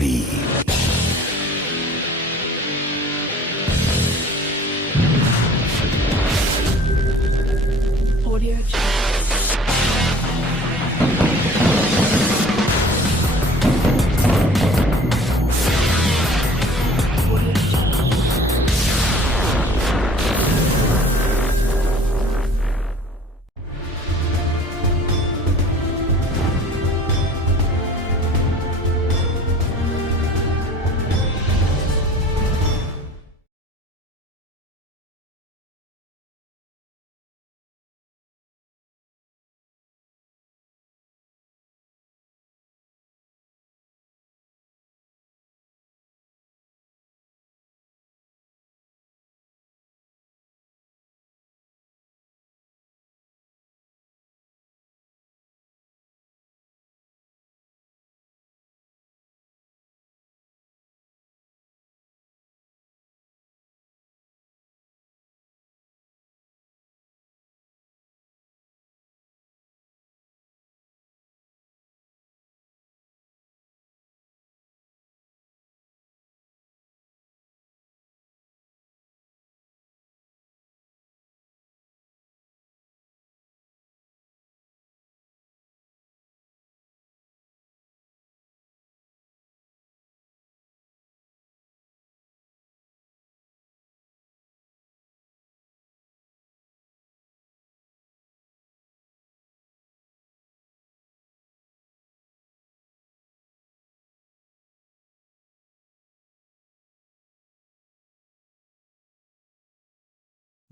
ready. Audio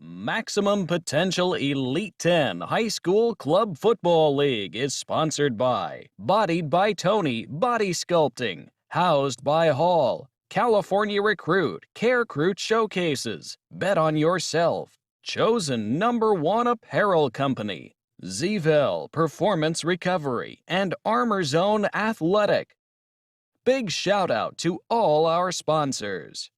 Maximum Potential Elite 10 High School Club Football League is sponsored by Bodied by Tony Body Sculpting, housed by Hall, California Recruit, Care Recruit Showcases, Bet on Yourself, Chosen #1 Apparel Company, Zvel Performance Recovery, and Armor Zone Athletic. Big shout out to all our sponsors.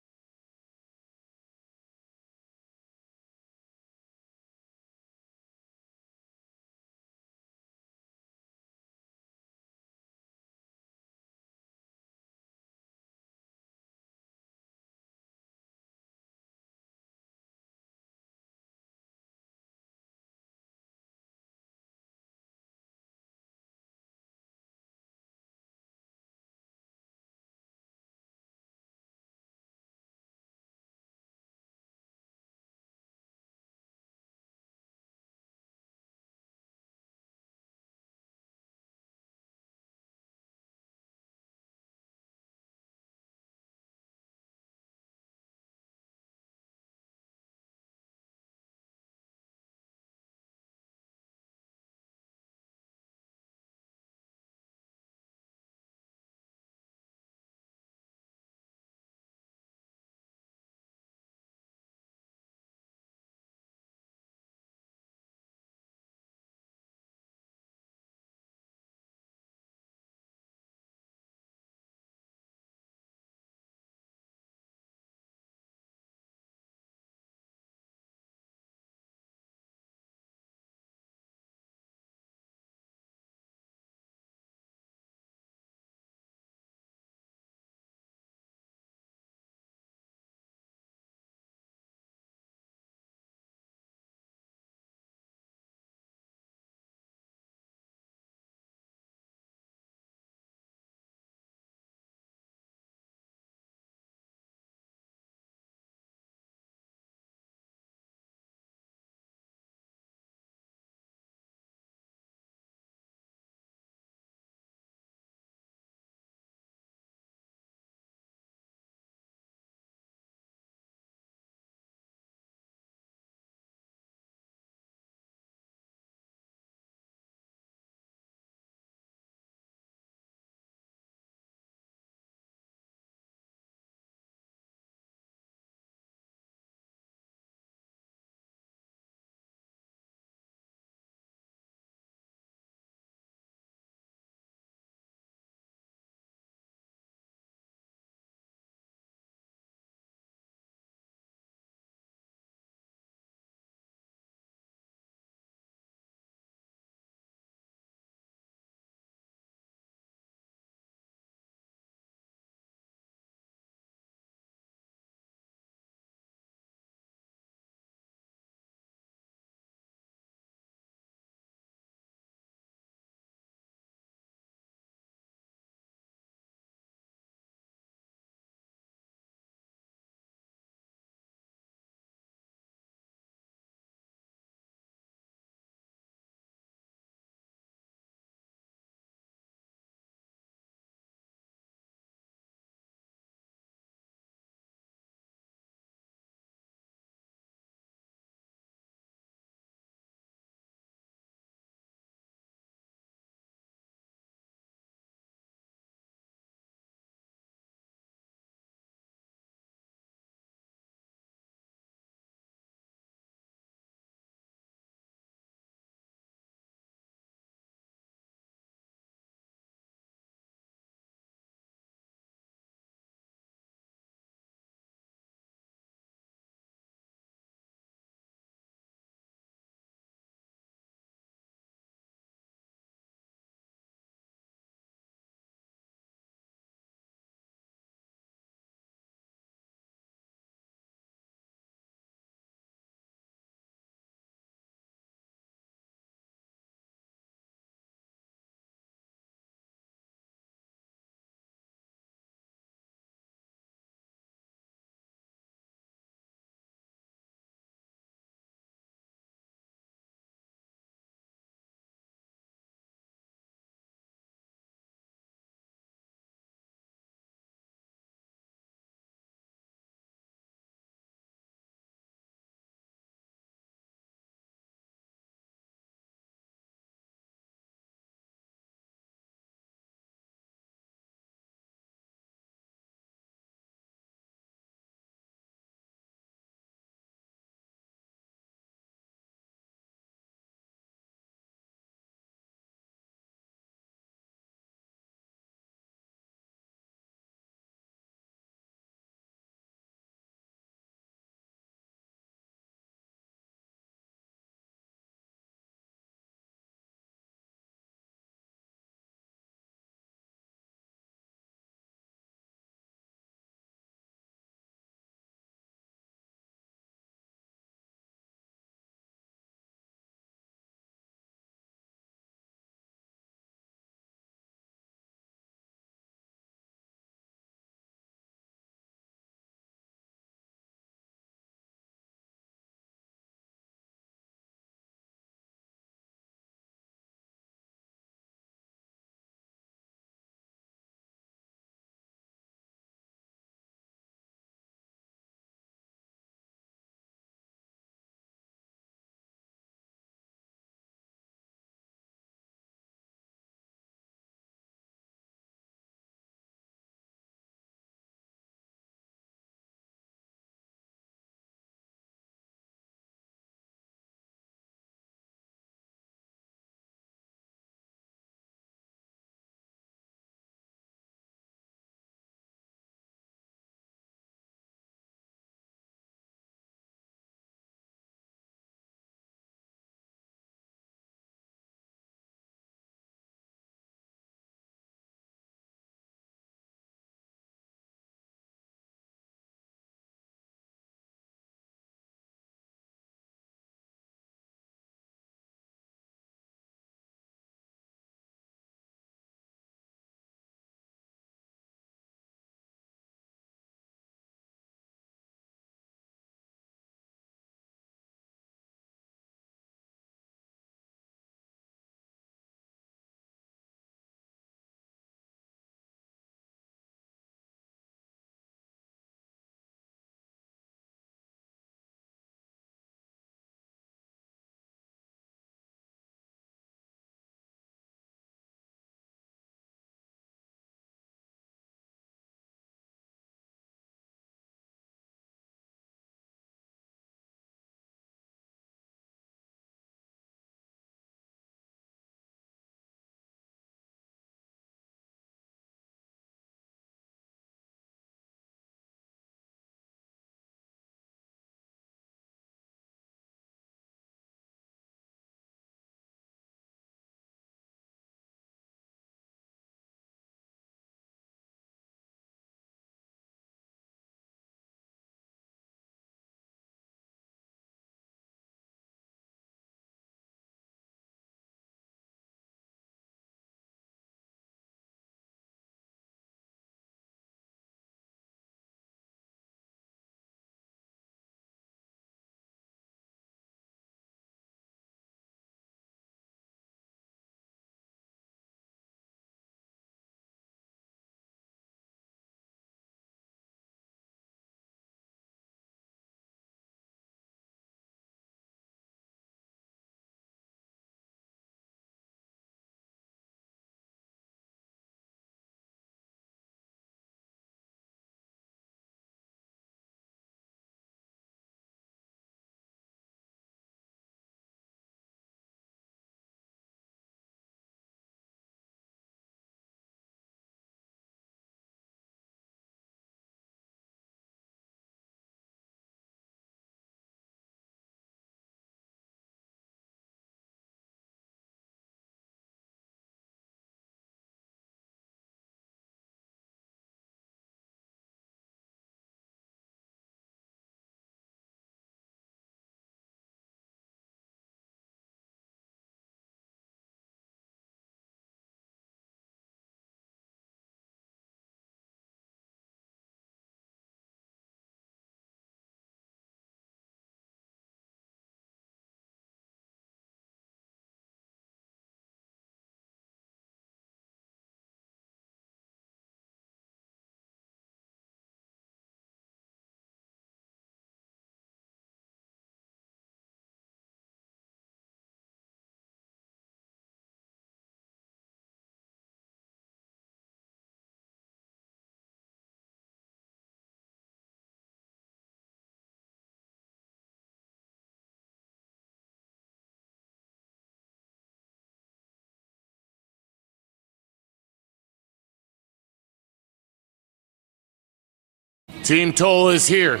Team Toll is here.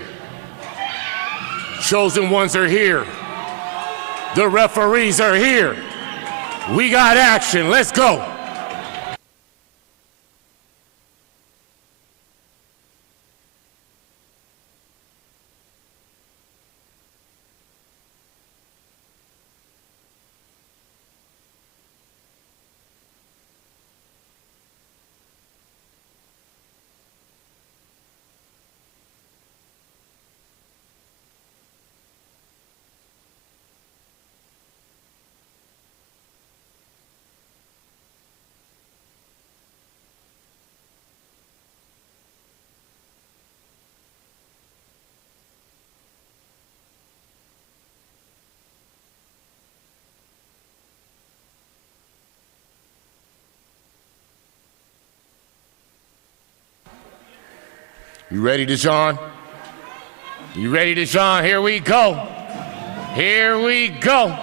Chosen ones are here. The referees are here. We got action. Let's go. You ready, Deshaun? You ready, Deshaun? Here we go. Here we go.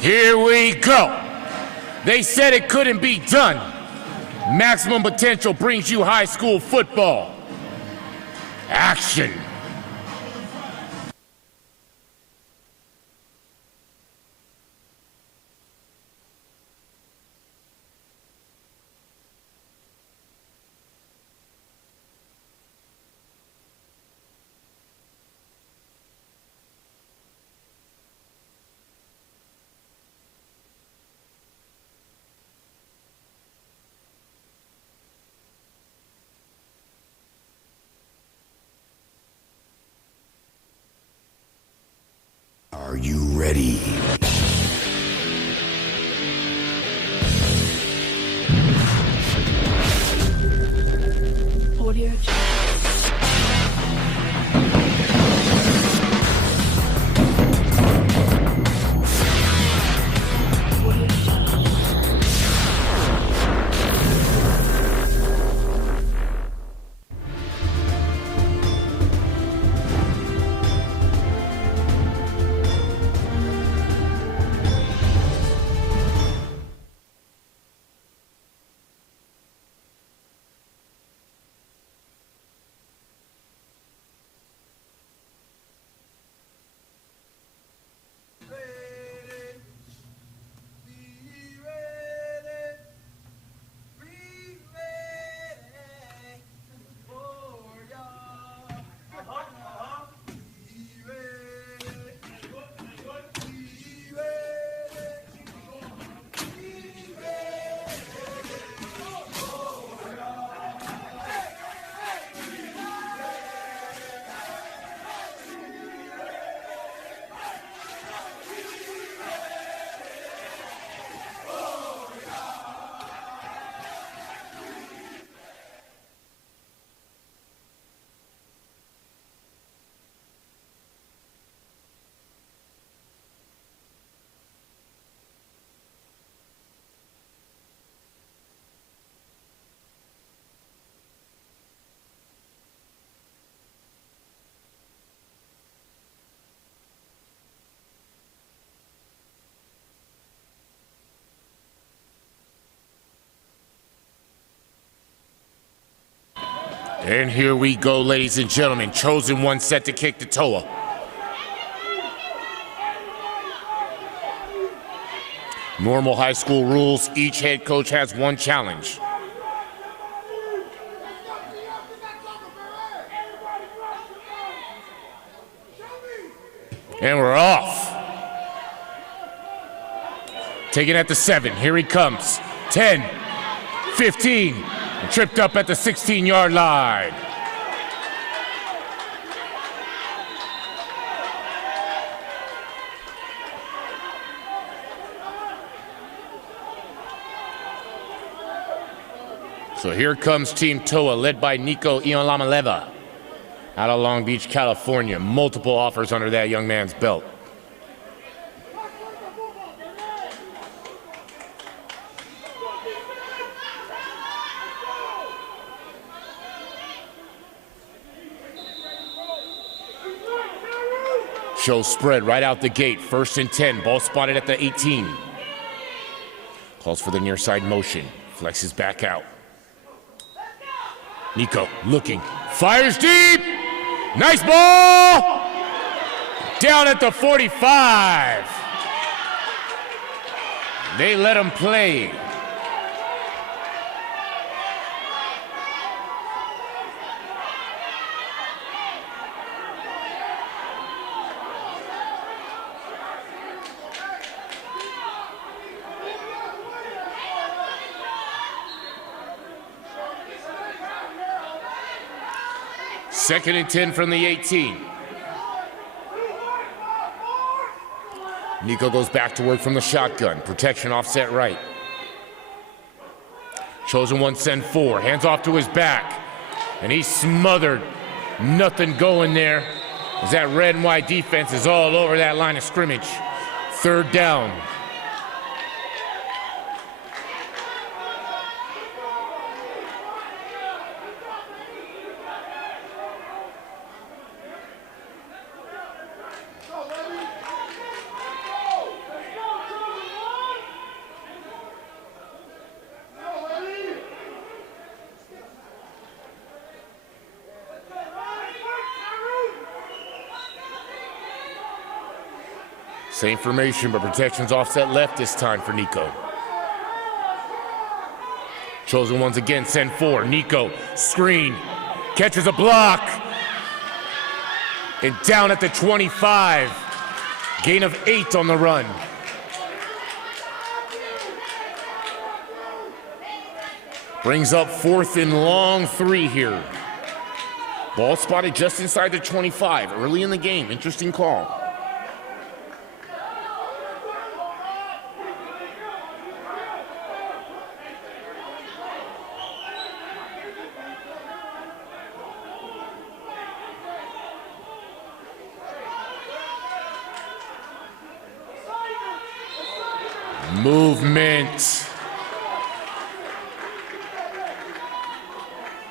Here we go. They said it couldn't be done. Maximum Potential brings you high school football. Action. Are you ready? Audio. And here we go, ladies and gentlemen. Chosen one set to kick to Toa. Normal high school rules, each head coach has one challenge. And we're off. Taking at the 7, here he comes. 10, 15, tripped up at the 16-yard line. So here comes Team Toa, led by Nico Ianlamaleva, out of Long Beach, California. Multiple offers under that young man's belt. Show spread right out the gate. 1st and 10. Ball spotted at the 18. Calls for the near side motion. Flexes back out. Nico looking. Fires deep. Nice ball. Down at the 45. They let him play. Second and 10 from the 18. Nico goes back to work from the shotgun. Protection offset right. Chosen one send 4. Hands off to his back. And he's smothered. Nothing going there as that red and white defense is all over that line of scrimmage. 3rd down. Same formation, but protection's offset left this time for Nico. Chosen once again, send 4. Nico, screen, catches a block. And down at the 25. Gain of 8 on the run. Brings up 4th and long 3 here. Ball spotted just inside the 25, early in the game. Interesting call. Movement.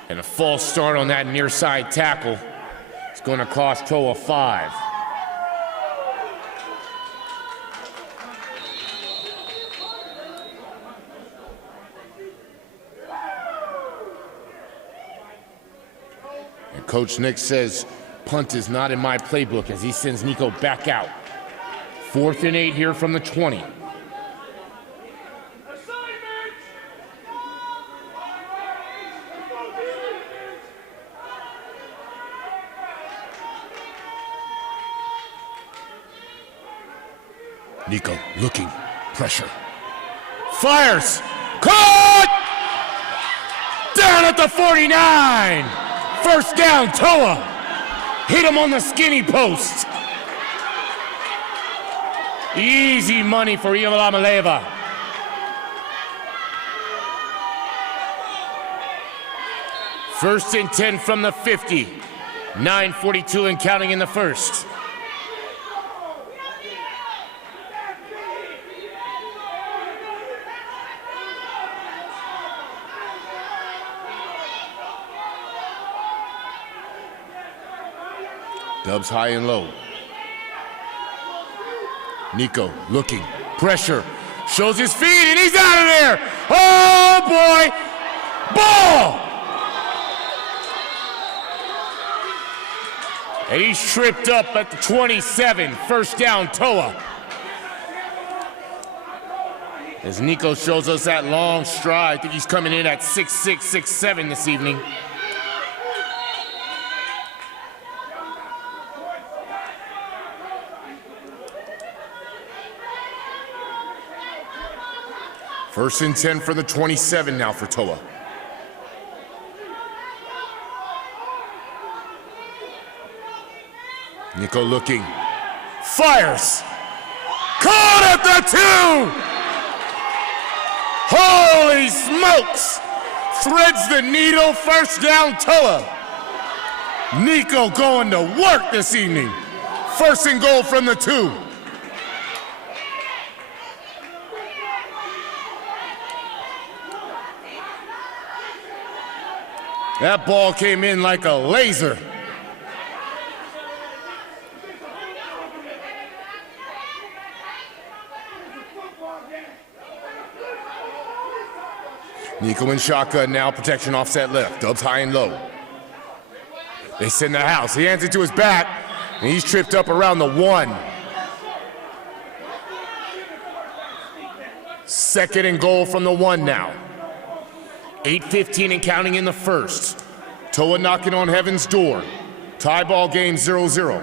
And a false start on that near side tackle. It's going to cost Toa 5. And Coach Nick says, punt is not in my playbook as he sends Nico back out. 4th and 8 here from the 20. Nico looking, pressure, fires, caught! Down at the 49! 1st down, Toa. Hit him on the skinny post. Easy money for Ianlamaleva. First and 10 from the 50. 9:42 and counting in the first. Dubs high and low. Nico looking, pressure, shows his feet, and he's out of there! Oh boy! Ball! And he's tripped up at the 27. First down, Toa. As Nico shows us that long stride, I think he's coming in at 6'6", 6'7" this evening. First and 10 for the 27 now for Toa. Nico looking, fires, caught at the 2! Holy smokes! Threads the needle, first down Toa. Nico going to work this evening. First and goal from the 2. That ball came in like a laser. Nico in shotgun now, protection offset left. Dubs high and low. They send the house. He hands it to his back, and he's tripped up around the 1. Second and goal from the 1 now. 8:15 and counting in the first. Toa knocking on heaven's door. Tie ball game 0-0.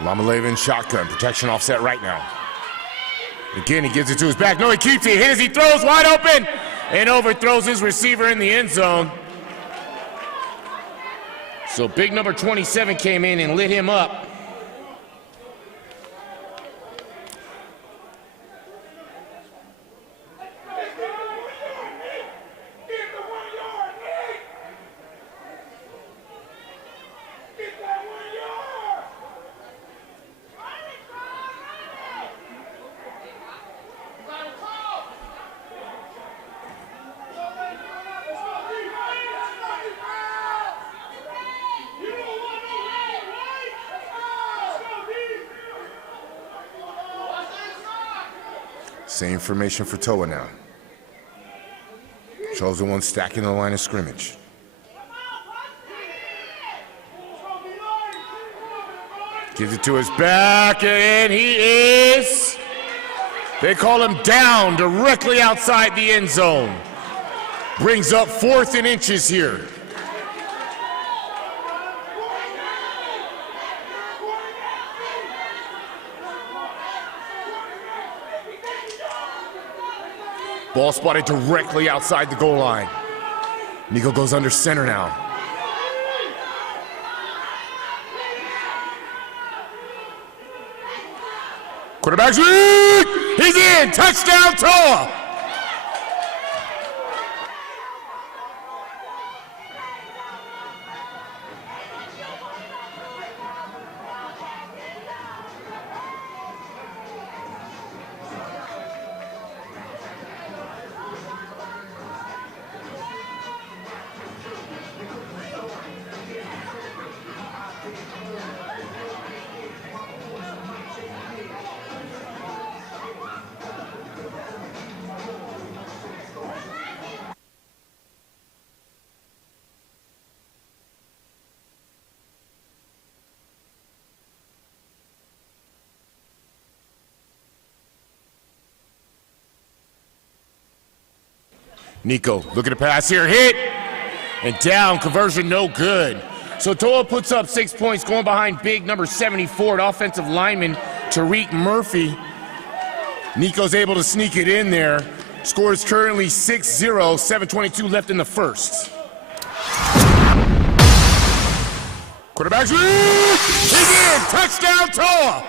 Lamaleva in shotgun, protection offset right now. Again, he gives it to his back. No, he keeps it. He hits, he throws wide open and overthrows his receiver in the end zone. So big number 27 came in and lit him up. Same formation for Toa now. Chosen one stacking the line of scrimmage. Gives it to his back, and he is, they call him down directly outside the end zone. Brings up 4th and inches here. Ball spotted directly outside the goal line. Nico goes under center now. Quarterback's he's in, touchdown Toa. Nico looking to pass here, hit, and down, conversion no good. So Toa puts up 6 points going behind big number 74, offensive lineman Tariq Murphy. Nico's able to sneak it in there. Score is currently 6-0, 7:22 left in the first. Quarterback's he's in! Touchdown, Toa!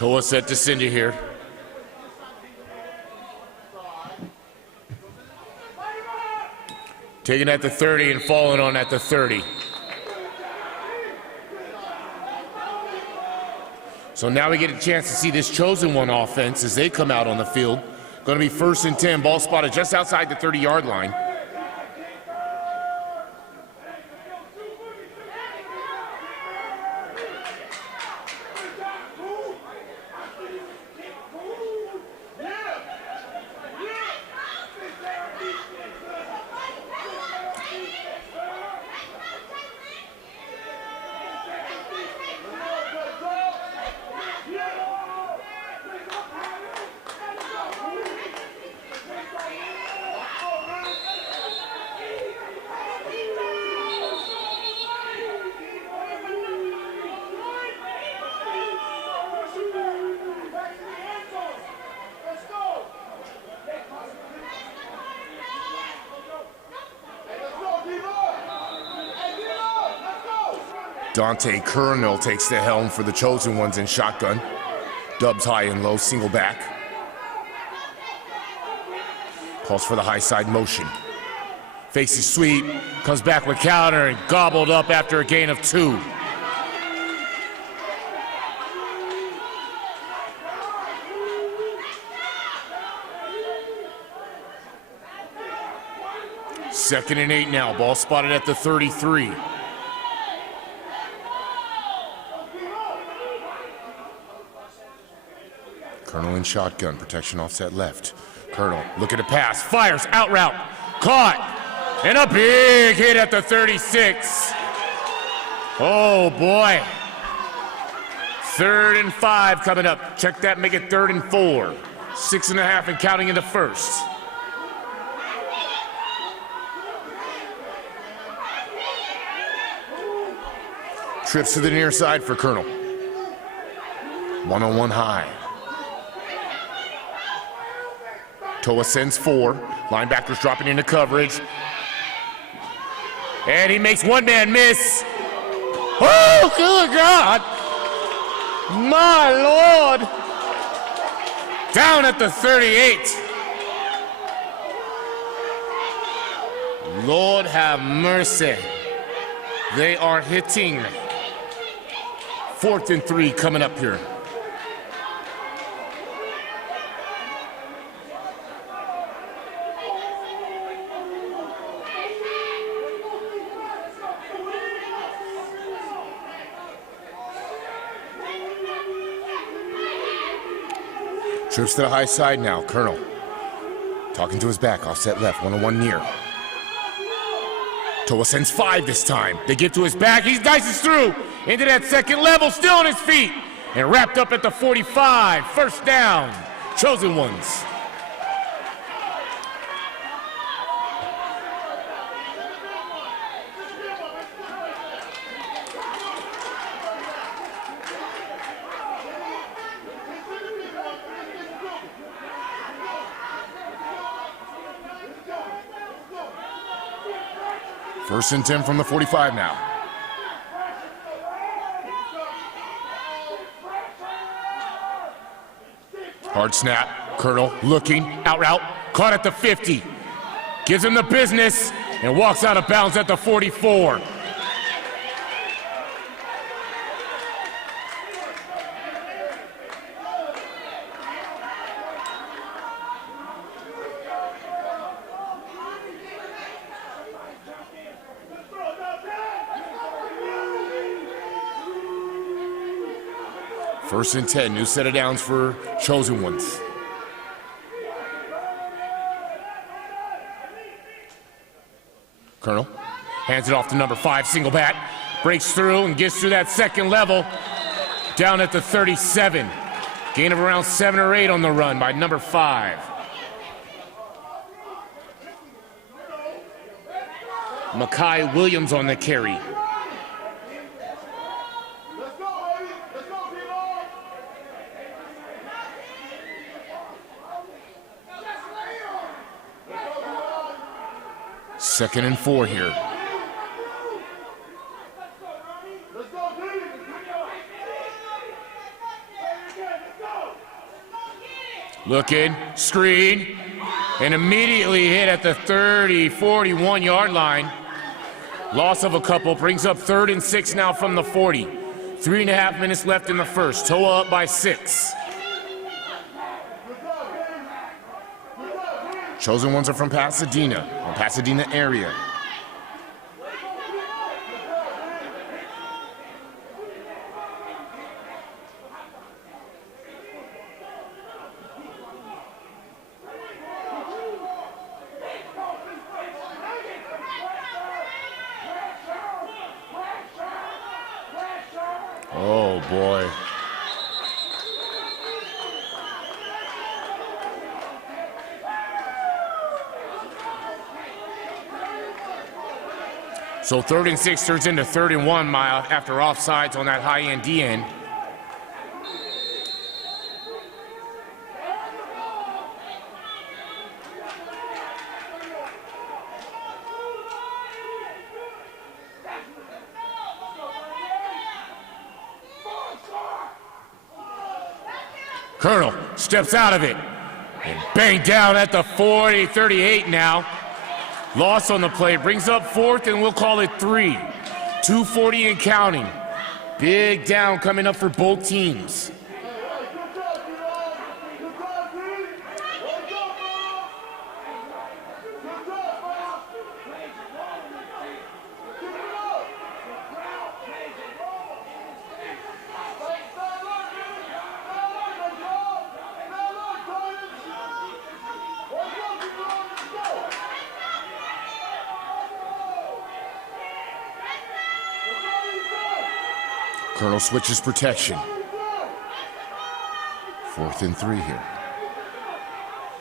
Toa set to send you here. Taking at the 30 and falling on at the 30. So now we get a chance to see this Chosen One offense as they come out on the field. Going to be 1st and 10, ball spotted just outside the 30-yard line. Dante Colonel takes the helm for the Chosen Ones in shotgun. Dubs high and low, single back. Calls for the high side motion. Fakes his sweep, comes back with counter and gobbled up after a gain of 2. Second and 8 now, ball spotted at the 33. Colonel in shotgun, protection offset left. Colonel looking to pass, fires, out route, caught, and a big hit at the 36. Oh boy. 3rd and 5 coming up. Check that, make it 3rd and 4. 6.5 and counting in the first. Trips to the near side for Colonel. 1-on-1 high. Toa sends 4. Linebackers dropping into coverage. And he makes one man miss. Oh, good God. My Lord. Down at the 38. Lord have mercy. They are hitting. 4th and 3 coming up here. Trips to the high side now, Colonel. Talking to his back, offset left, 1-on-1 near. Toa sends 5 this time. They get to his back, he dices through into that second level, still on his feet, and wrapped up at the 45. First down, Chosen Ones. First and 10 from the 45 now. Hard snap, Colonel looking, out route, caught at the 50. Gives him the business and walks out of bounds at the 44. First and 10, new set of downs for Chosen Ones. Colonel hands it off to number 5, single back. Breaks through and gets through that second level. Down at the 37. Gain of around 7 or 8 on the run by number 5. Makai Williams on the carry. Second and 4 here. Looking, screen, and immediately hit at the 30, 41 yard line. Loss of a couple, brings up 3rd and 6 now from the 40. 3.5 minutes left in the first. Toa up by 6. Chosen Ones are from Pasadena, or Pasadena area. Oh boy. So 3rd and 6 turns into 3rd and 1 mile after offsides on that high end D end. Colonel steps out of it and bang down at the 40, 38 now. Loss on the play, brings up 4th, and we'll call it 3. 2:40 and counting. Big down coming up for both teams. Colonel switches protection. 4th and 3 here.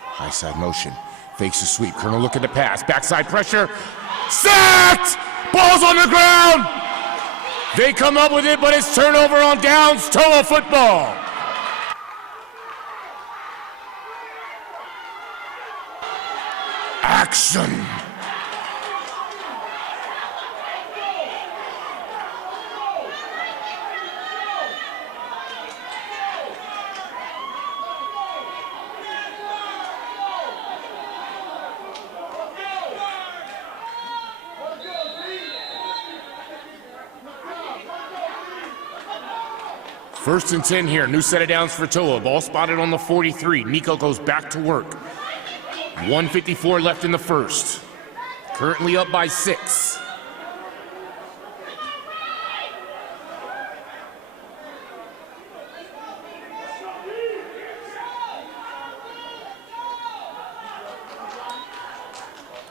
High side motion. Fakes a sweep. Colonel looking to pass. Backside pressure. Sacked! Ball's on the ground! They come up with it, but it's turnover on downs. Toa football. Action! First and 10 here, new set of downs for Toa. Ball spotted on the 43. Nico goes back to work. 1:54 left in the first. Currently up by 6.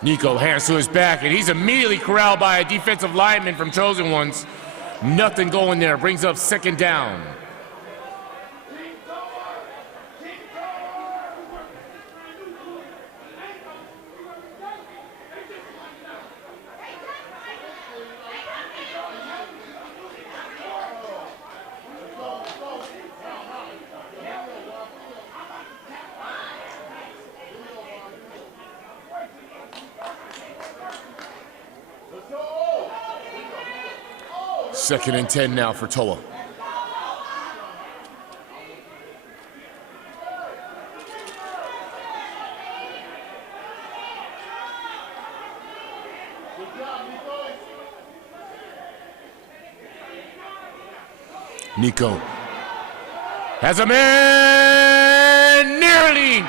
Nico hands to his back, and he's immediately corralled by a defensive lineman from Chosen Ones. Nothing going there, brings up 2nd down. Second and 10 now for Toa. Nico has a man nearly.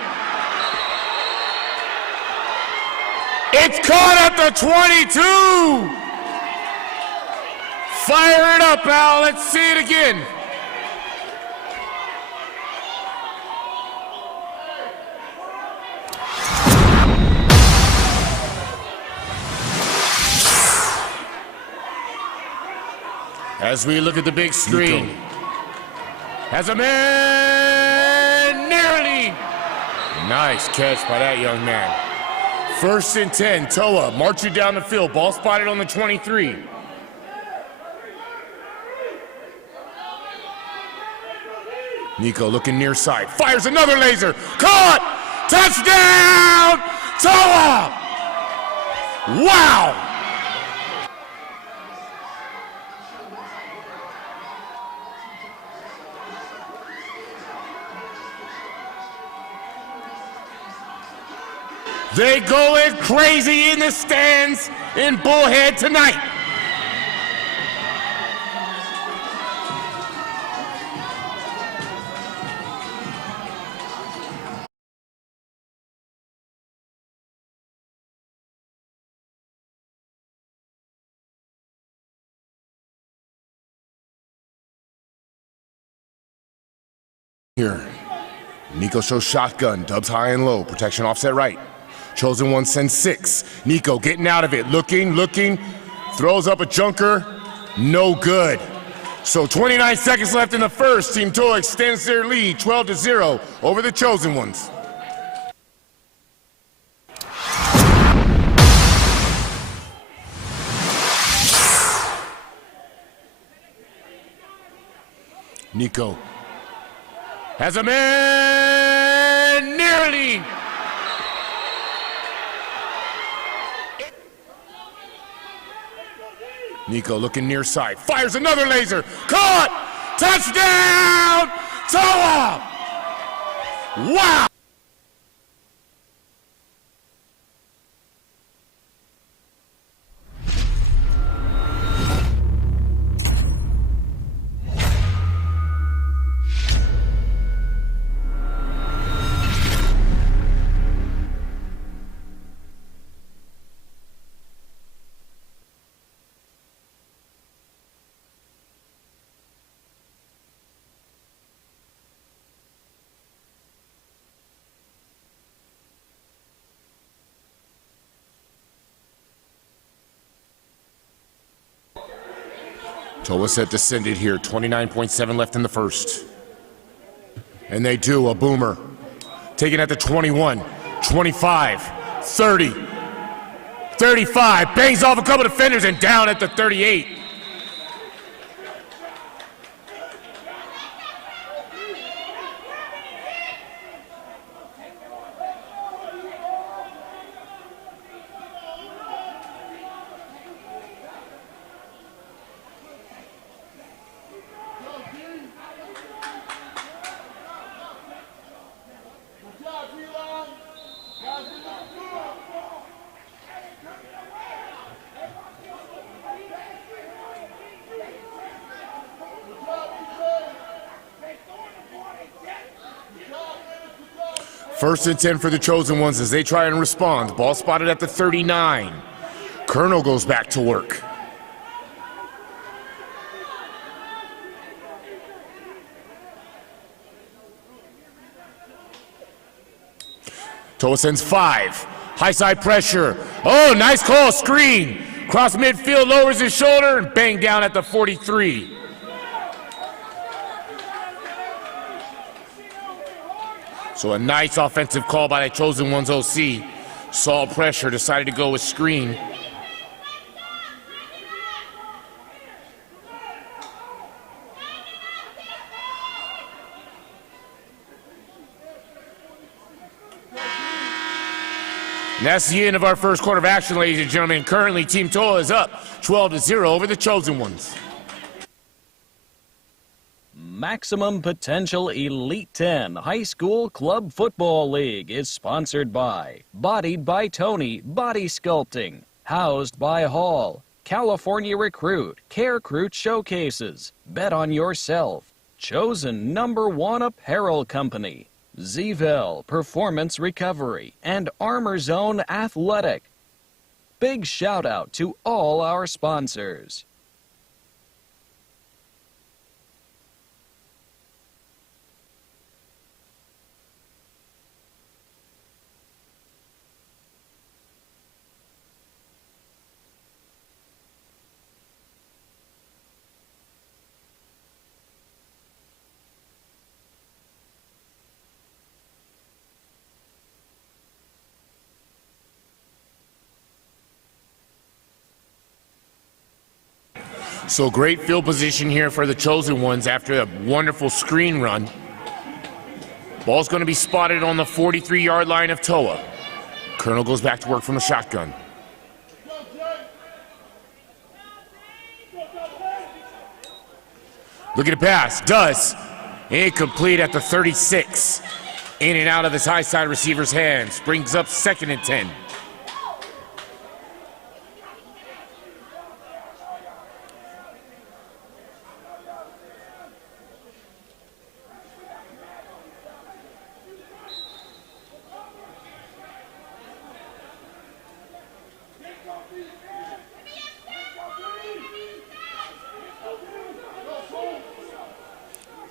It's caught at the 22. Fire it up, Al. Let's see it again. As we look at the big screen, has a man nearly. Nice catch by that young man. 1st and 10, Toa marching down the field, ball spotted on the 23. Nico looking near side, fires another laser, caught, touchdown, Toa! Wow! They going crazy in the stands in Bullhead tonight. Here, Nico shows shotgun, dubs high and low, protection offset right. Chosen One sends 6. Nico getting out of it, looking, throws up a junker, no good. So 29 seconds left in the first. Team Toa extends their lead 12-0 over the Chosen Ones. Nico has a man nearly. Nico looking near side, fires another laser, caught, touchdown, Toa! Wow! Toa set descended here, 29.7 left in the first. And they do a boomer. Taken at the 21, 25, 30, 35, bangs off a couple defenders and down at the 38. First and 10 for the Chosen Ones as they try and respond. Ball spotted at the 39. Colonel goes back to work. Toa sends 5. High side pressure. Oh, nice call, screen. Cross midfield, lowers his shoulder and bang down at the 43. So a nice offensive call by the Chosen Ones OC. Saw pressure, decided to go with screen. And that's the end of our first quarter of action, ladies and gentlemen. Currently, Team Toa is up 12-0 over the Chosen Ones. Maximum Potential Elite 10 High School Club Football League is sponsored by Bodied by Tony Body Sculpting, housed by Hall, California Recruit, Care Recruit Showcases, Bet on Yourself, Chosen #1 Apparel Company, Zvel Performance Recovery, and Armor Zone Athletic. Big shout out to all our sponsors. So great field position here for the Chosen Ones after a wonderful screen run. Ball's going to be spotted on the 43-yard line of Toa. Colonel goes back to work from the shotgun. Look at the pass, does. Incomplete at the 36. In and out of this high side receiver's hands. Brings up 2nd and 10.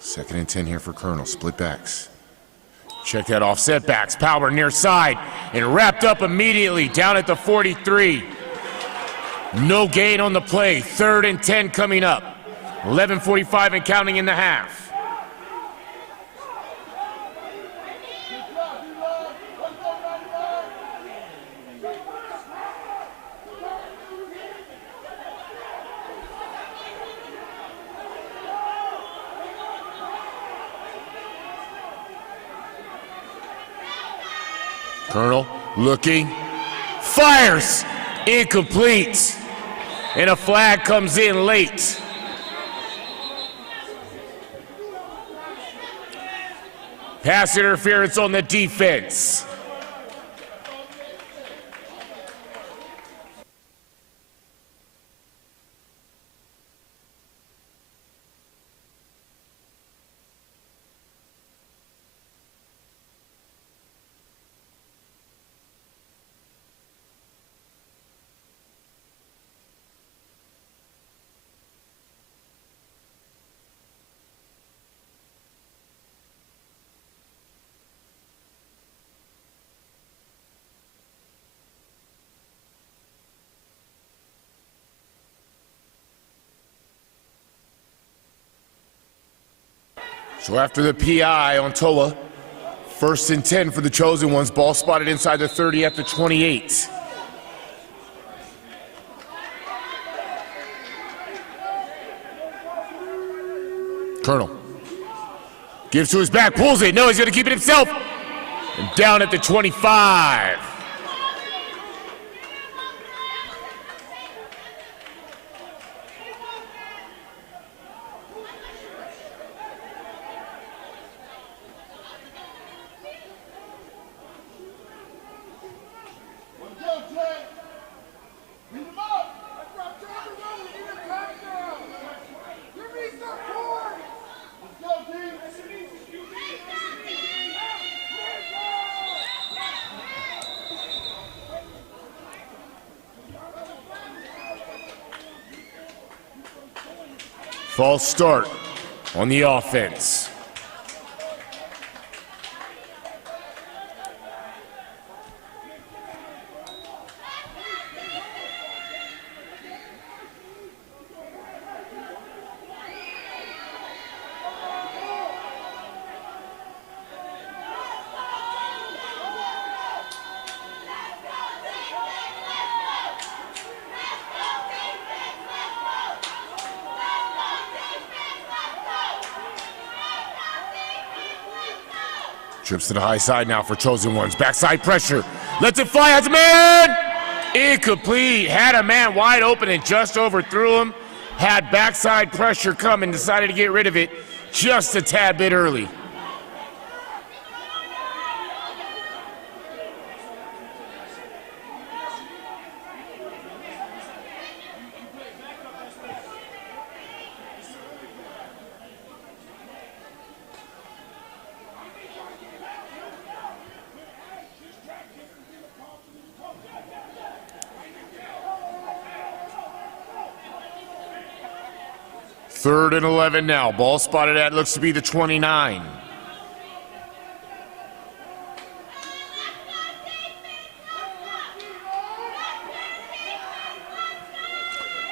Second and 10 here for Colonel, split backs. Check that offset backs, power near side, and wrapped up immediately down at the 43. No gain on the play, 3rd and 10 coming up. 11:45 and counting in the half. Colonel looking, fires, incomplete, and a flag comes in late. Pass interference on the defense. So after the PI on Toa, 1st and 10 for the Chosen Ones. Ball spotted inside the 30 at the 28. Colonel gives to his back, pulls it. No, he's going to keep it himself. And down at the 25. False start on the offense. Trips to the high side now for Chosen Ones. Backside pressure. Lets it fly. Has a man. Incomplete. Had a man wide open and just overthrew him. Had backside pressure come and decided to get rid of it just a tad bit early. Third and 11 now. Ball spotted at looks to be the 29.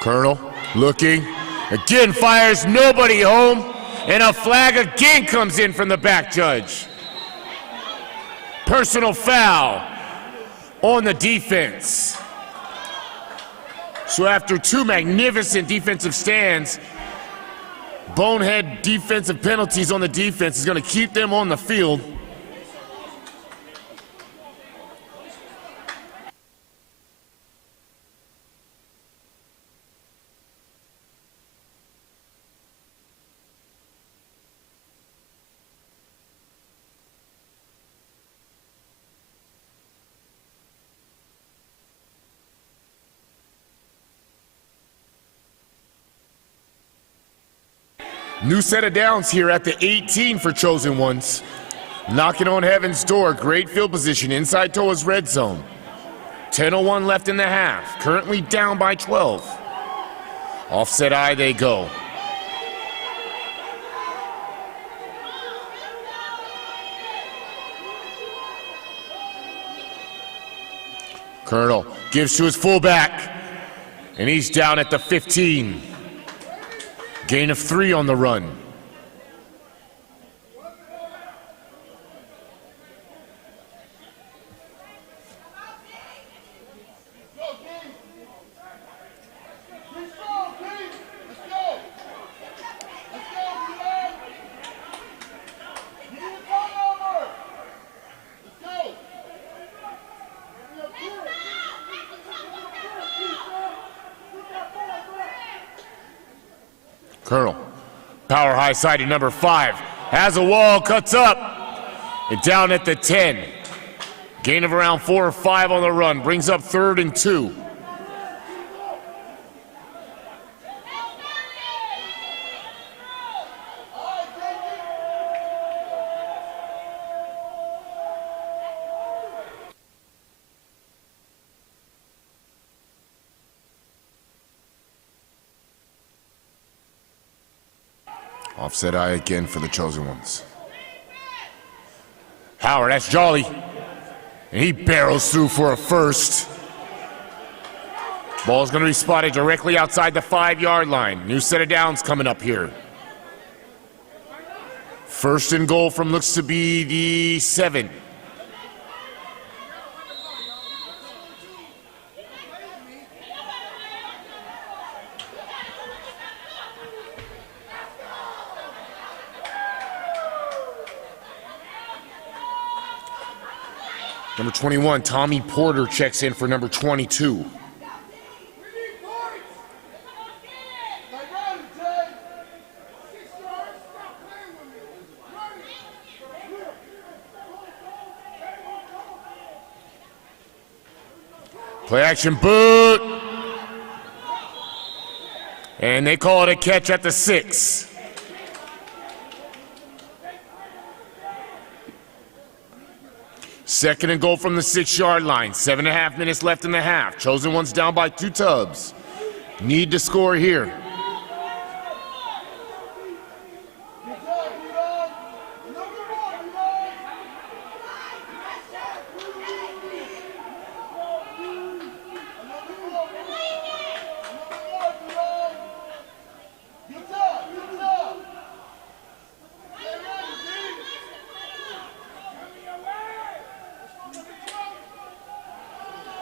Colonel looking. Again fires, nobody home. And a flag again comes in from the back judge. Personal foul on the defense. So after two magnificent defensive stands, bonehead defensive penalties on the defense is going to keep them on the field. New set of downs here at the 18 for Chosen Ones. Knocking on heaven's door, great field position inside Toa's red zone. 10:01 left in the half, currently down by 12. Offset eye they go. Colonel gives to his fullback, and he's down at the 15. Gain of 3 on the run. Colonel, power high side to number 5, has a wall, cuts up, and down at the 10. Gain of around 4 or 5 on the run, brings up 3rd and 2. Offset eye again for the Chosen Ones. Howard, that's Jolly. And he barrels through for a first. Ball's gonna be spotted directly outside the 5-yard line. New set of downs coming up here. 1st and goal from looks to be the 7. Number 21, Tommy Porter checks in for number 22. Play action boot. And they call it a catch at the 6. Second and goal from the 6-yard line. 7.5 minutes left in the half. Chosen Ones down by 2 tubs. Need to score here.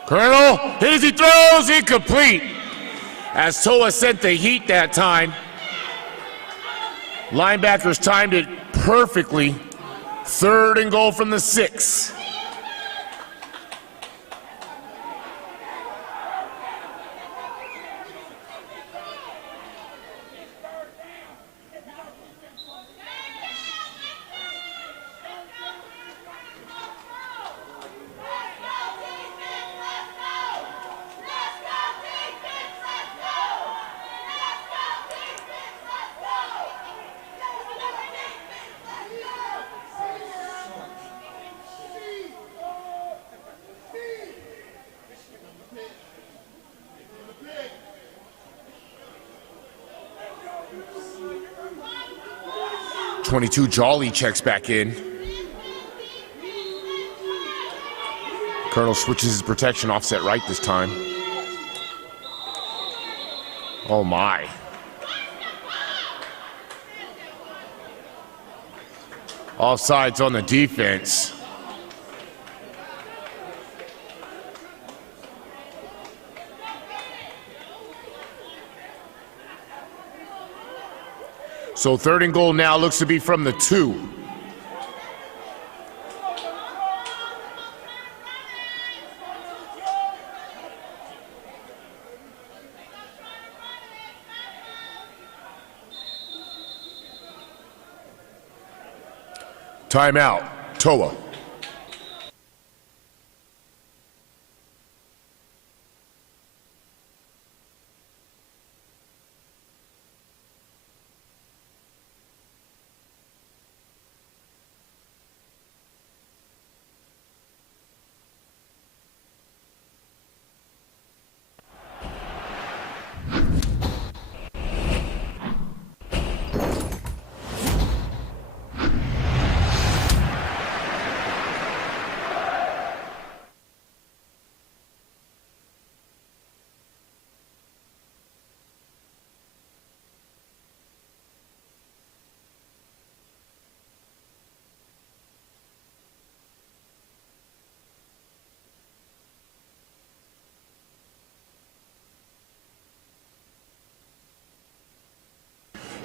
Colonel, hit as he throws, incomplete. As Toa sent the heat that time. Linebackers timed it perfectly. 3rd and goal from the 6. .22 Jolly checks back in. Colonel switches his protection, offset right this time. Oh my. Offsides on the defense. So third and goal now looks to be from the 2. Timeout, Toa.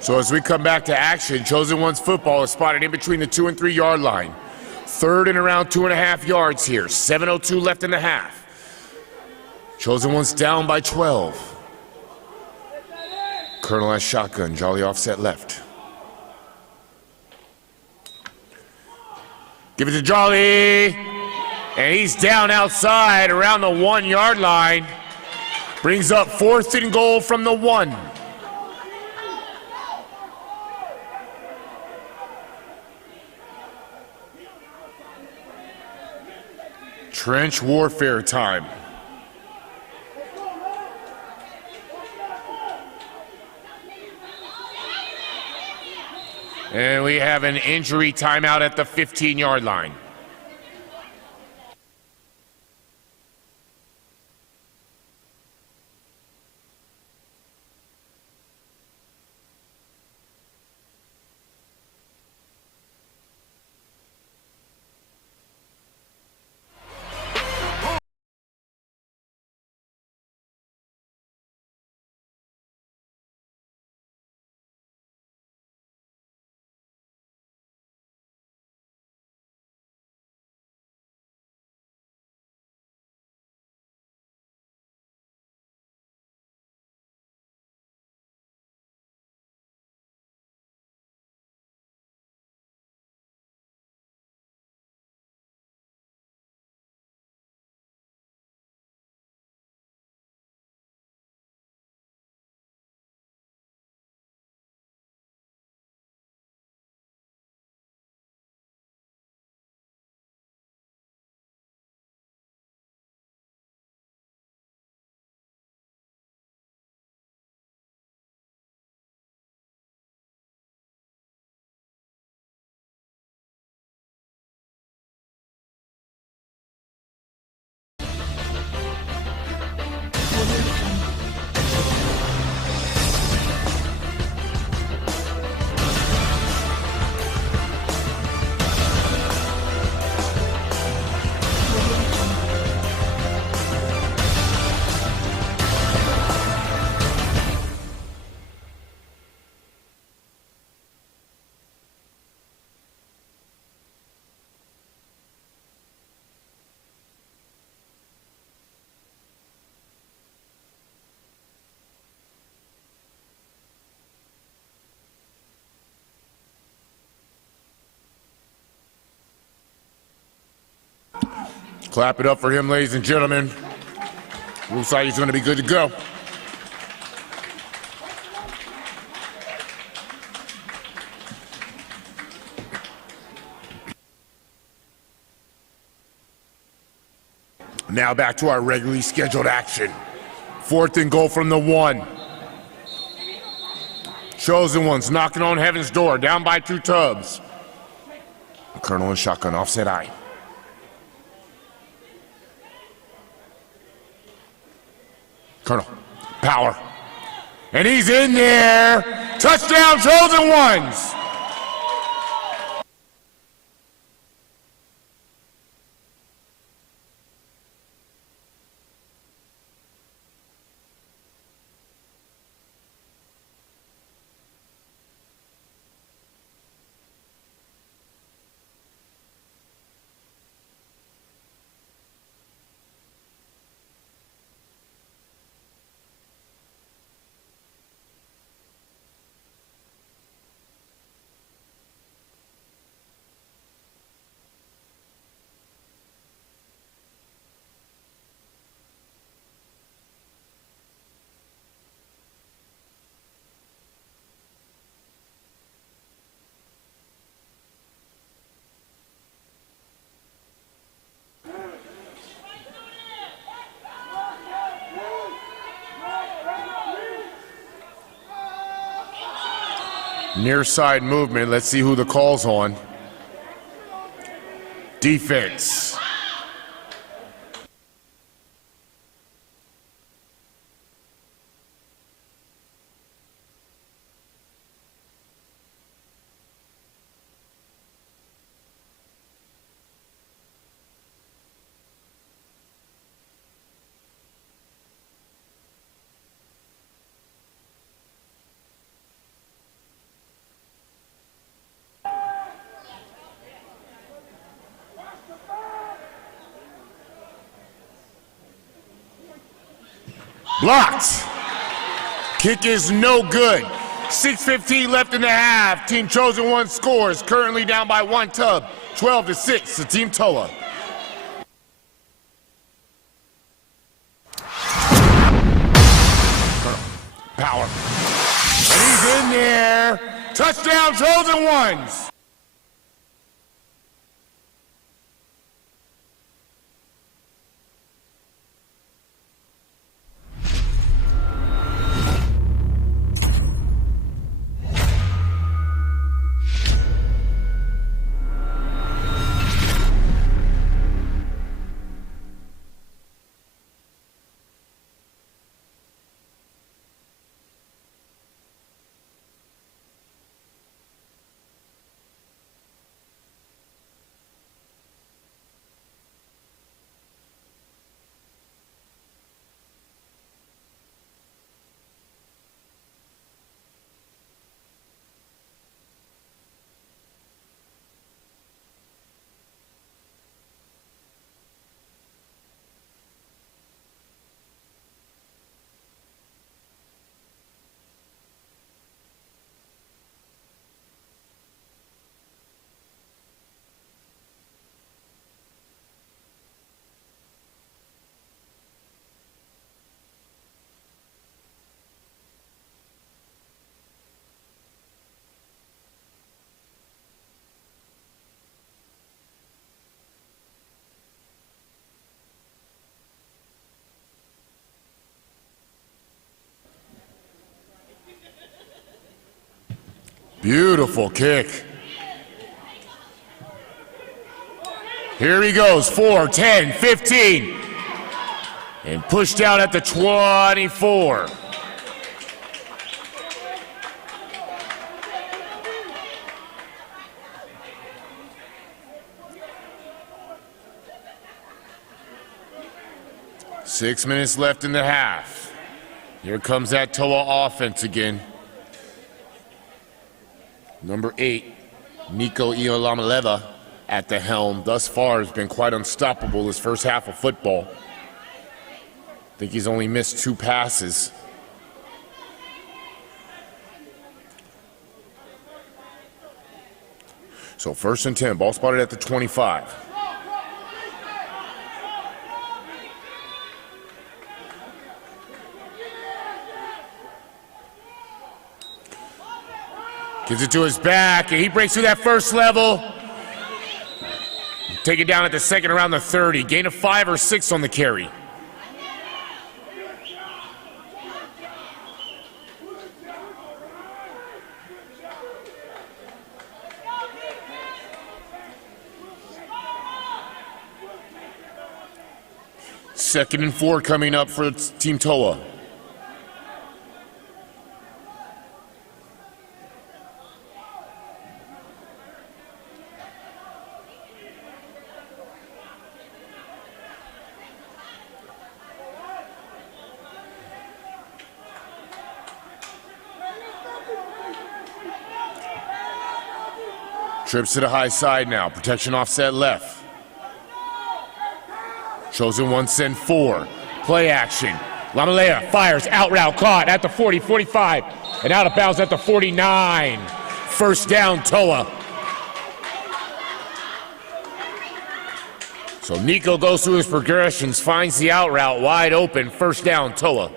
So as we come back to action, Chosen One's football is spotted in between the 2 and 3 yard line. Third and around 2.5 yards here. 7:02 left in the half. Chosen One's down by 12. Colonel has shotgun, Jolly offset left. Give it to Jolly. And he's down outside around the 1 yard line. Brings up 4th and goal from the 1. Trench warfare time. And we have an injury timeout at the 15-yard line. Clap it up for him, ladies and gentlemen. Looks like he's going to be good to go. Now back to our regularly scheduled action. 4th and goal from the 1. Chosen Ones knocking on heaven's door, down by 2 tubs. Colonel and shotgun, offset eye. Colonel, power. And he's in there. Touchdown, Chosen Ones. Near side movement. Let's see who the call's on. Defense. Blocked. Kick is no good. 6:15 left in the half. Team Chosen One scores. Currently down by one tub. 12-6 to Team Toa. Power. And he's in there. Touchdown, Chosen Ones. Beautiful kick. Here he goes, 4, 10, 15. And pushed down at the 24. Six minutes left in the half. Here comes that Toa offense again. Number 8, Nico Iolamaleva at the helm. Thus far has been quite unstoppable this first half of football. I think he's only missed 2 passes. So 1st and 10, ball spotted at the 25. Gives it to his back, and he breaks through that first level. Take it down at the second around the 30. Gain of 5 or 6 on the carry. Second and 4 coming up for Team Toa. Trips to the high side now. Protection offset left. Chosen One send 4. Play action. Lamalea fires out route, caught at the 40, 45, and out of bounds at the 49. First down, Toa. So Nico goes through his progressions, finds the out route wide open. First down, Toa.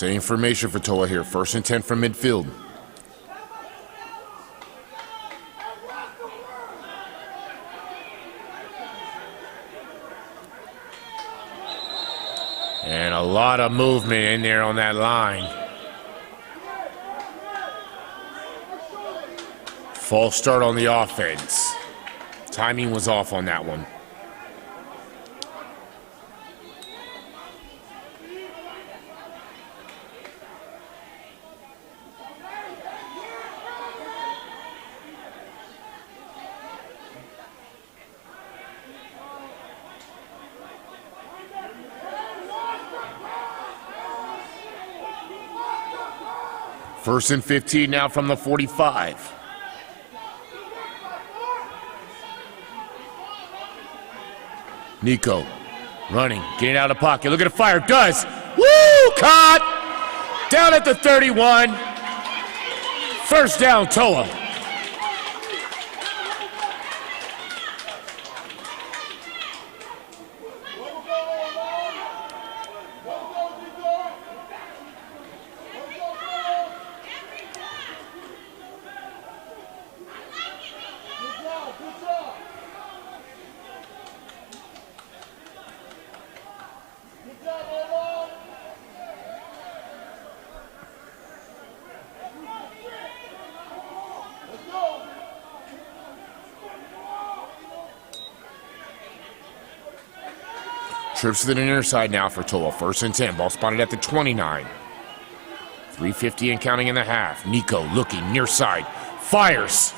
Same formation for Toa here. 1st and 10 from midfield. And a lot of movement in there on that line. False start on the offense. Timing was off on that one. First and 15 now from the 45. Nico running, getting out of the pocket. Look at the fire. Does. Woo! Caught! Down at the 31. First down, Toa. Trips to the near side now for Toa. 1st and 10. Ball spotted at the 29. 3:50 and counting in the half. Nico looking near side. Fires.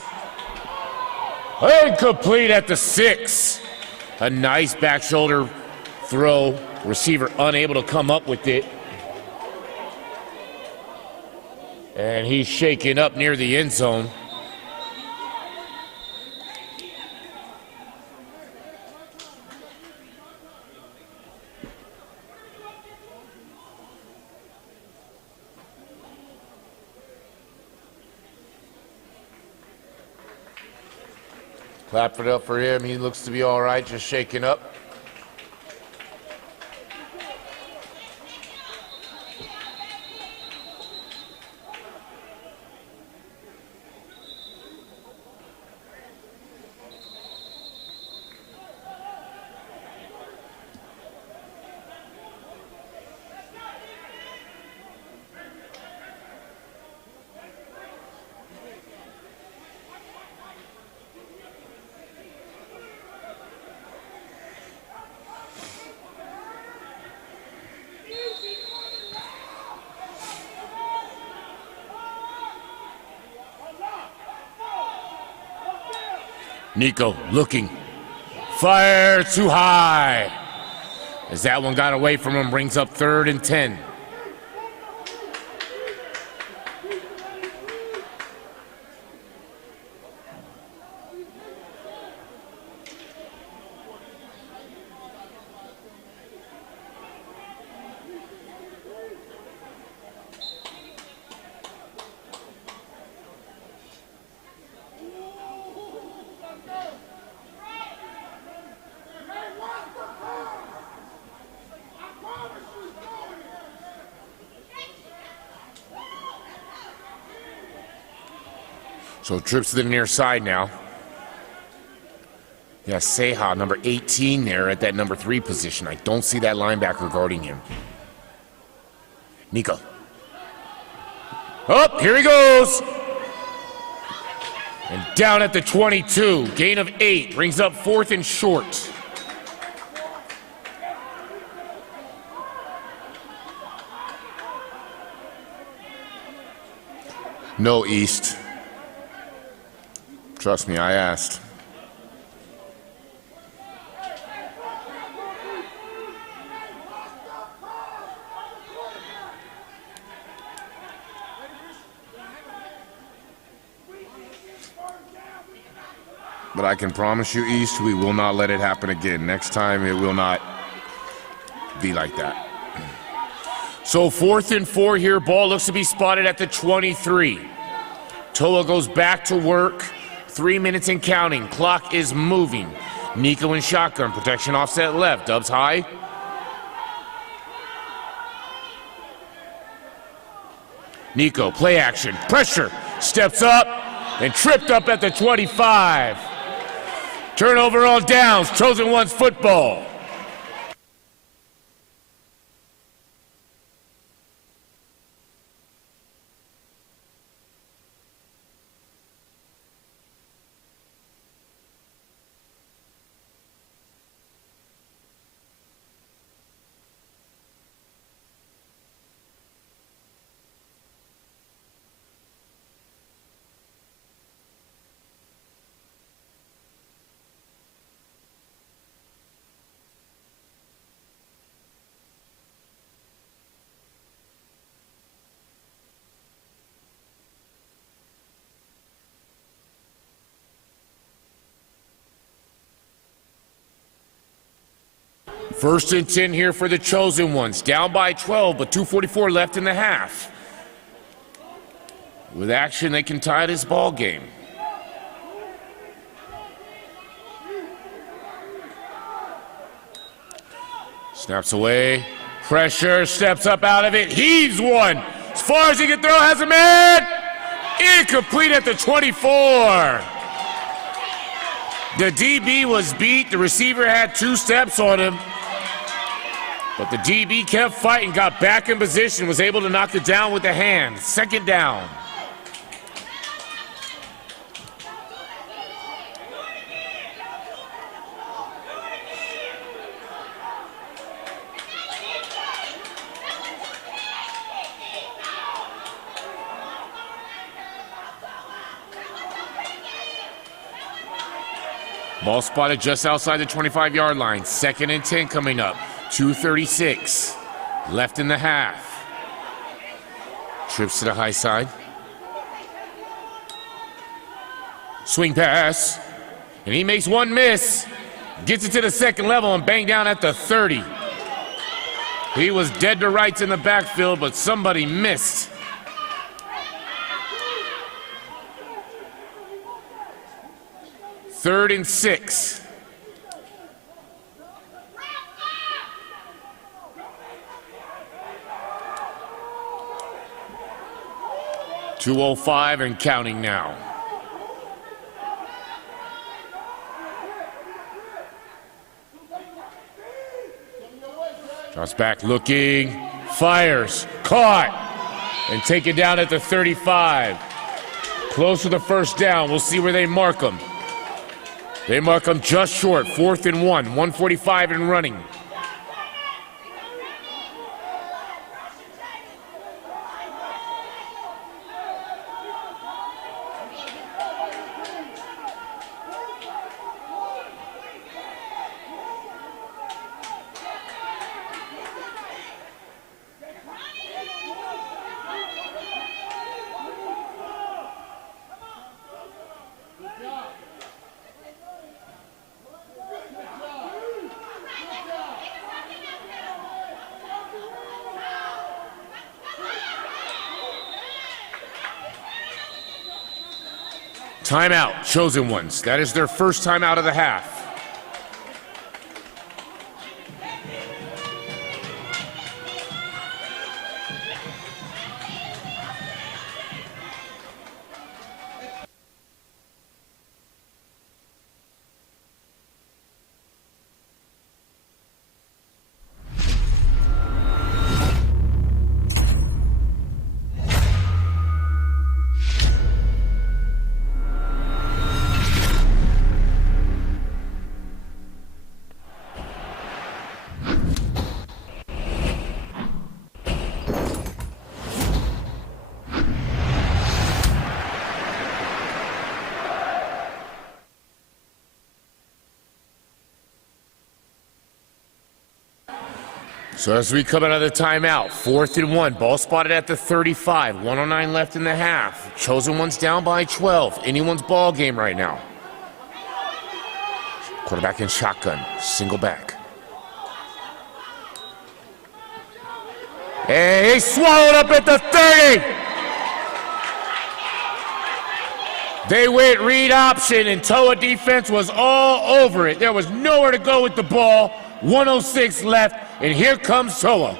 Incomplete at the 6. A nice back shoulder throw. Receiver unable to come up with it. And he's shaking up near the end zone. Clap it up for him. He looks to be all right, just shaking up. Nico looking. Fire too high. As that one got away from him, brings up 3rd and 10. So trips to the near side now. Yeah, Seha, number 18 there at that number 3 position. I don't see that linebacker guarding him. Nico. Up, here he goes. And down at the 22, gain of 8, brings up 4th and short. No, East. Trust me, I asked. But I can promise you, East, we will not let it happen again. Next time, it will not be like that. So 4th and 4 here. Ball looks to be spotted at the 23. Toa goes back to work. 3 minutes and counting. Clock is moving. Nico in shotgun. Protection offset left. Dubs high. Nico, play action, pressure, steps up, and tripped up at the 25. Turnover on downs, Chosen One's football. First and 10 here for the Chosen Ones. Down by 12, but 2:44 left in the half. With action, they can tie this ball game. Snaps away. Pressure, steps up out of it. Heaves one. As far as he can throw, has a man. Incomplete at the 24. The DB was beat. The receiver had 2 steps on him. But the DB kept fighting, got back in position, was able to knock it down with the hand. Second down. Ball spotted just outside the 25-yard line. Second and 10 coming up. 2:36 left in the half. Trips to the high side. Swing pass. And he makes one miss. Gets it to the second level and banged down at the 30. He was dead to rights in the backfield, but somebody missed. Third and 6. .205 and counting now. Drops back looking, fires, caught, and taken down at the 35. Close to the first down. We'll see where they mark him. They mark him just short, 4th and 1, 1:45 and running. Timeout, Chosen Ones. That is their first time out of the half. So as we come out of the timeout, 4th and 1, ball spotted at the 35, 1:09 left in the half. Chosen Ones down by 12. Anyone's ball game right now. Quarterback in shotgun, single back. Hey, he swallowed up at the 30. They went read option and Toa defense was all over it. There was nowhere to go with the ball. 1:06 left, and here comes Toa.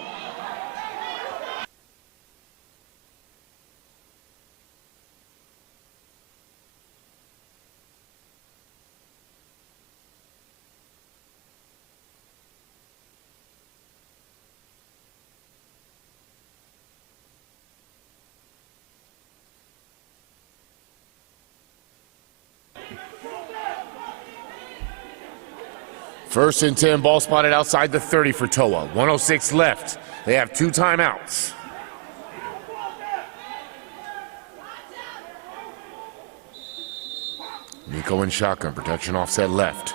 First and 10, ball spotted outside the 30 for Toa. 106 left. They have 2 timeouts. Nico in shotgun, protection offset left.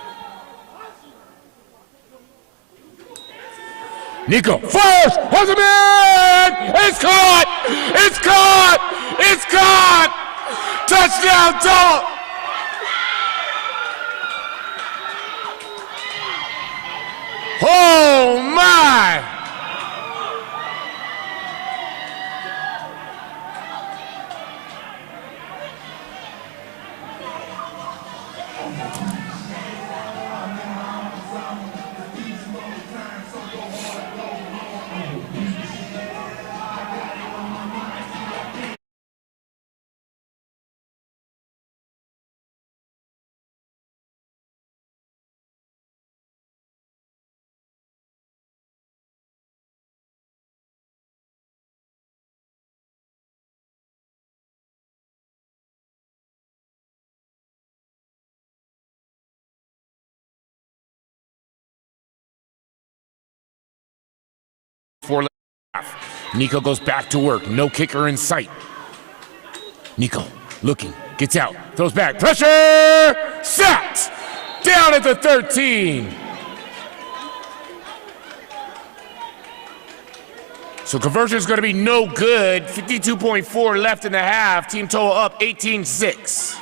Nico fires, has him in! It's caught! It's caught! It's caught! Touchdown, Toa! Oh my! Nico goes back to work. No kicker in sight. Nico looking, gets out, throws back. Pressure! Sacked! Down at the 13. So conversion is going to be no good. 52.4 left in the half. Team Toa up 18-6.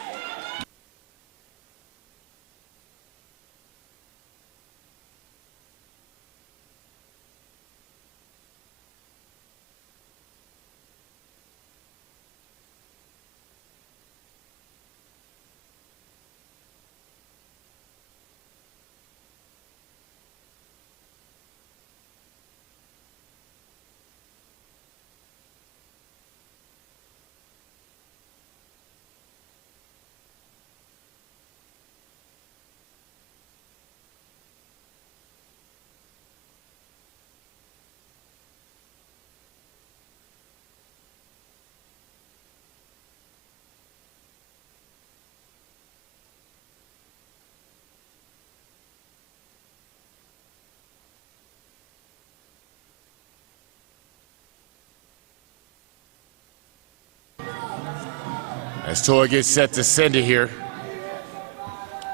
As Toa gets set to send it here.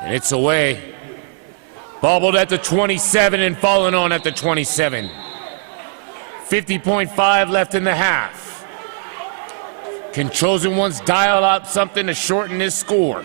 And it's away. Bobbled at the 27 and fallen on at the 27. 50.5 left in the half. Can Chosen Ones dial up something to shorten this score?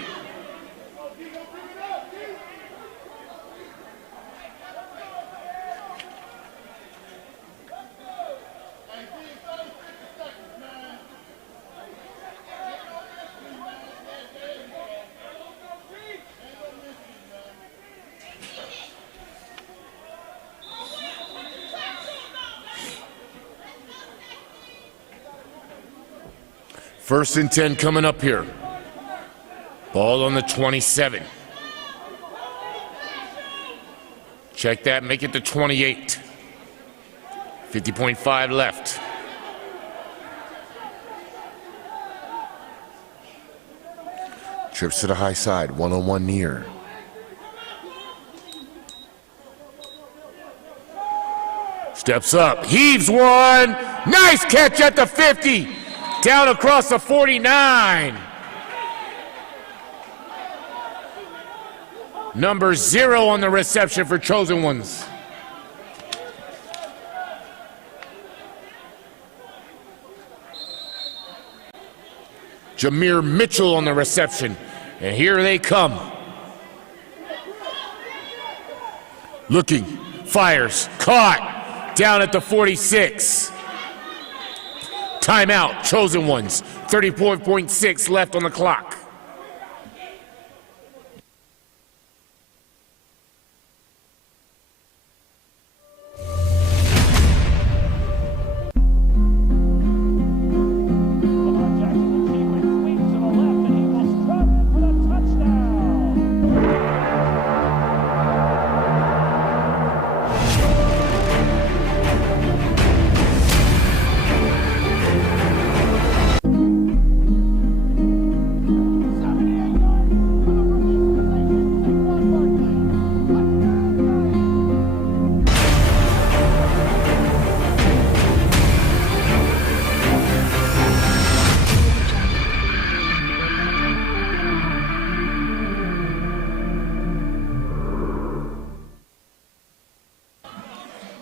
First and 10 coming up here. Ball on the 27. Check that, make it the 28. 50.5 left. Trips to the high side, 1-on-1 near. Steps up, heaves one. Nice catch at the 50. Down across the 49. Number 0 on the reception for Chosen Ones. Jameer Mitchell on the reception. And here they come. Looking, fires, caught. Down at the 46. Timeout, Chosen Ones. 34.6 left on the clock.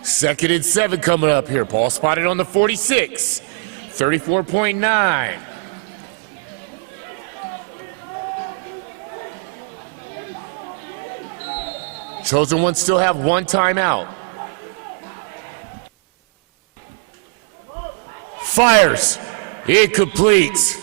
Second and 7 coming up here. Ball spotted on the 46. 34.9. Chosen Ones still have one timeout. Fires. Incomplete.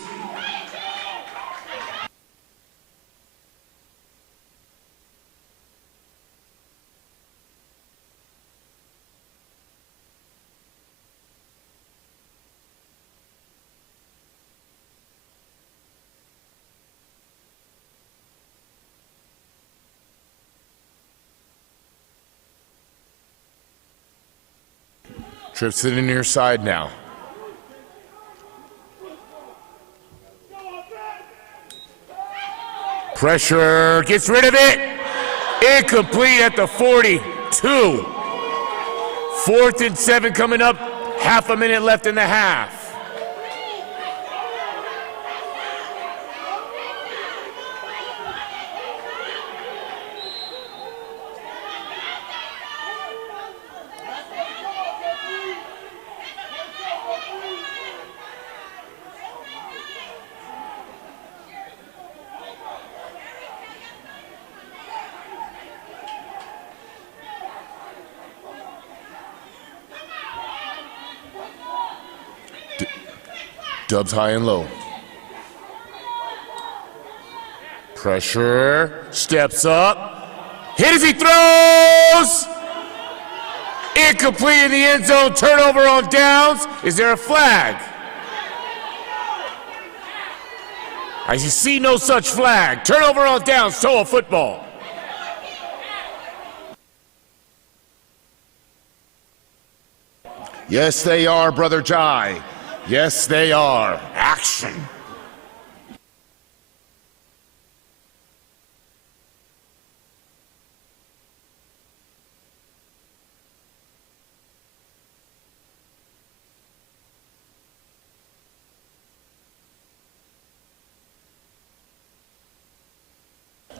Trips to the near side now. Pressure, gets rid of it. Incomplete at the 42. 4th and 7 coming up. Half a minute left in the half. Dubs high and low. Pressure, steps up, hit as he throws! Incomplete in the end zone, turnover on downs. Is there a flag? I see no such flag. Turnover on downs, TOA football. Yes, they are, Brother Jai. Yes, they are. Action.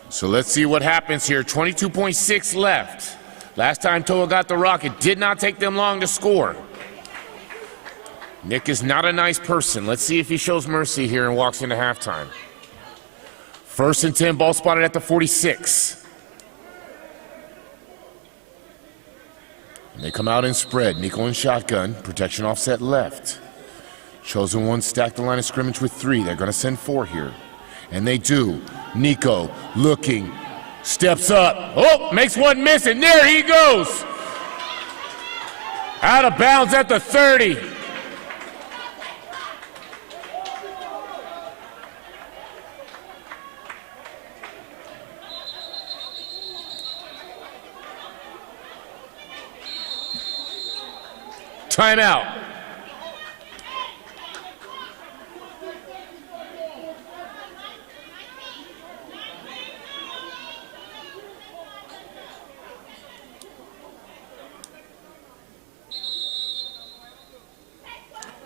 So let's see what happens here. 22.6 left. Last time TOA got the rock, it did not take them long to score. Nick is not a nice person. Let's see if he shows mercy here and walks into halftime. 1st and 10, ball spotted at the 46. And they come out in spread. Nico in shotgun, protection offset left. Chosen One stacked the line of scrimmage with 3. They're gonna send 4 here. And they do. Nico looking, steps up. Oh, makes one miss, and there he goes. Out of bounds at the 30. Timeout.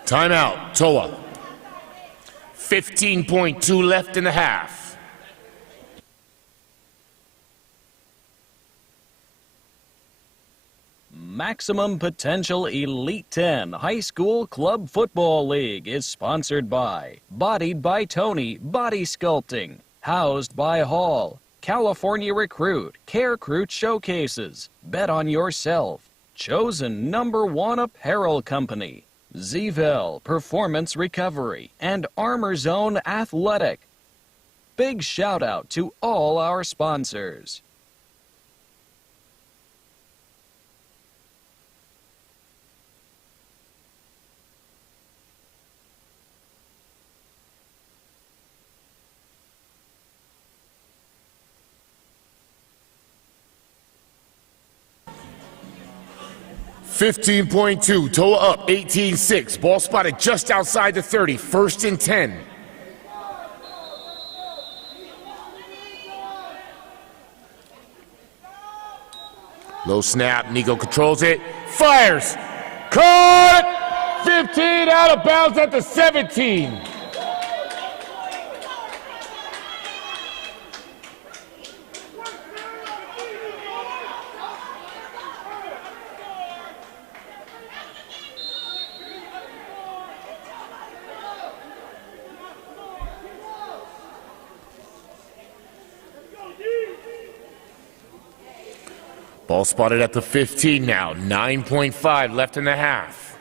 Timeout, TOA. 15.2 left in the half. Maximum Potential Elite 10 High School Club Football League is sponsored by Bodied by Tony Body Sculpting, housed by Hall, California Recruit, Care Recruit Showcases, Bet on Yourself, Chosen #1 Apparel Company, Zvel Performance Recovery, and Armor Zone Athletic. Big shout out to all our sponsors. $15.2, TOA up, 18-6. Ball spotted just outside the 30, 1st and 10. Low snap, Nico controls it, fires, caught! 15 out of bounds at the 17. Ball spotted at the 15 now. 9.5 left in the half.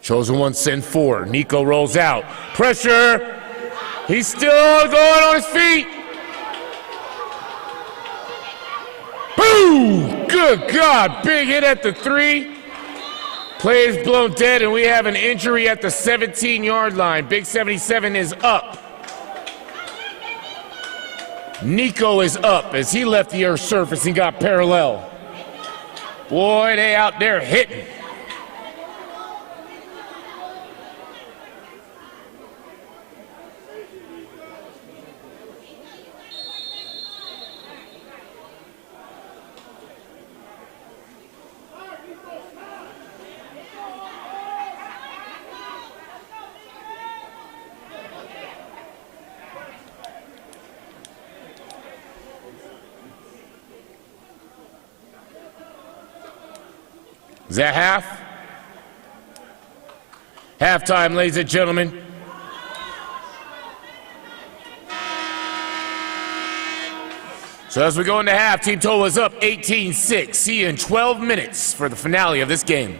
Chosen one send 4. Nico rolls out. Pressure. He's still going on his feet. Boom! Good God. Big hit at the 3. Play is blown dead, and we have an injury at the 17-yard line. Big 77 is up. Nico is up as he left the earth's surface and got parallel. Boy, they out there hitting. Is that half? Halftime, ladies and gentlemen. So as we go into half, Team Toll is up 18-6. See you in 12 minutes for the finale of this game.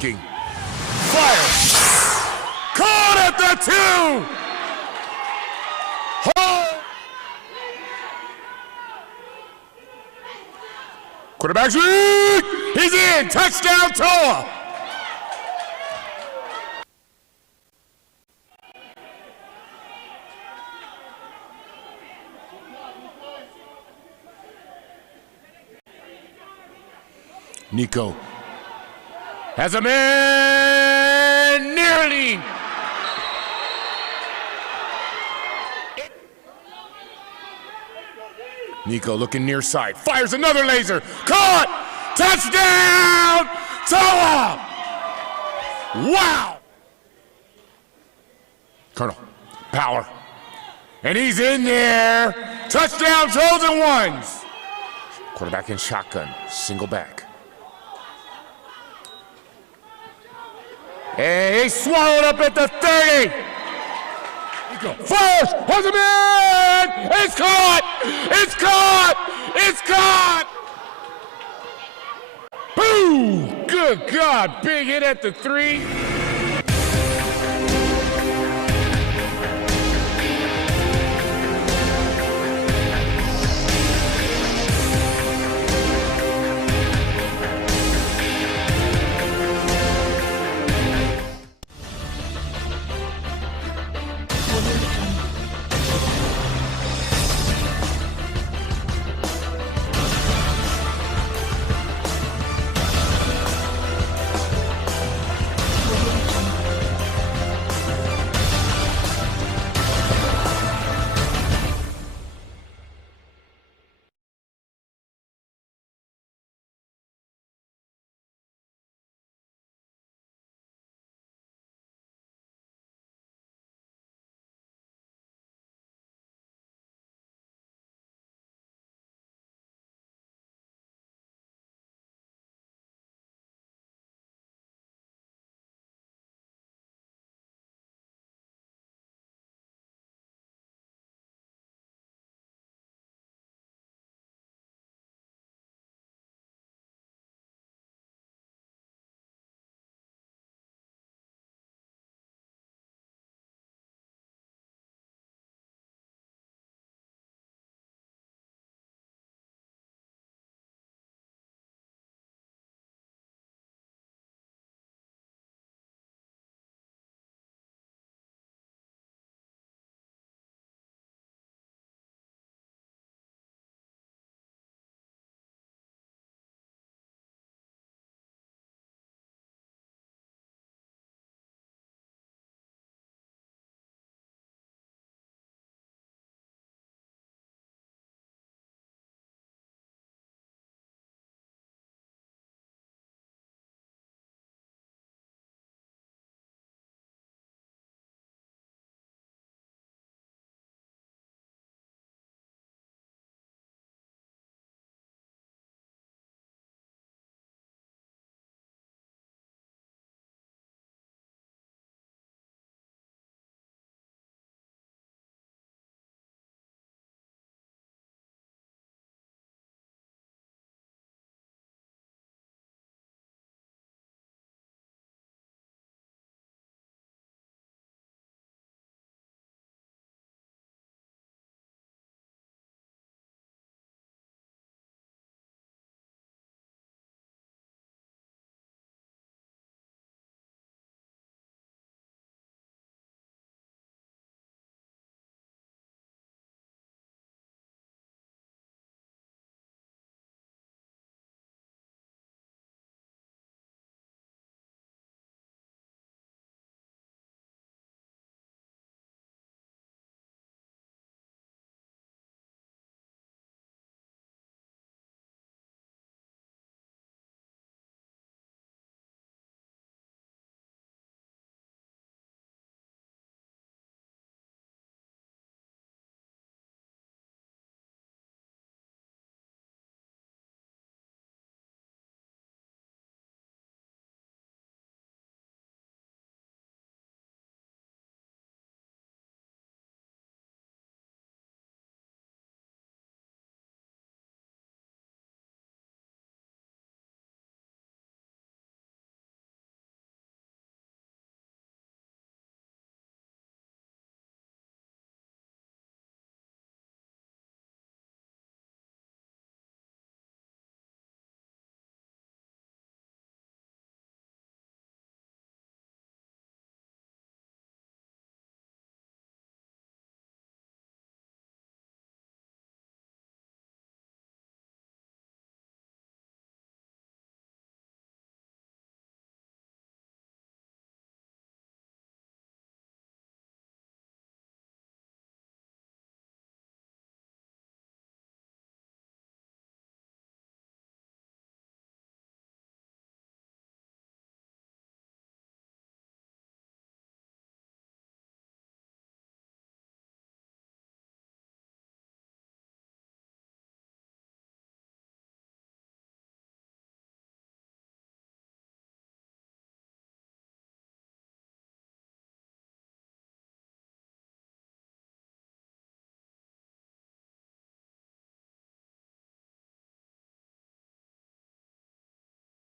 looking. Fire! Caught at the 2! Hold! Quarterback shoot! He's in! Touchdown, Toa! Nico has a man nearly. Nico looking near side, fires another laser, caught, touchdown, Toa! Wow! Colonel, power, and he's in there, touchdown, Trojan Ones. Quarterback in shotgun, single back. Hey, he's swallowed up at the 30. Fires, has him in! It's caught! It's caught! It's caught! Boom! Good God, big hit at the 3.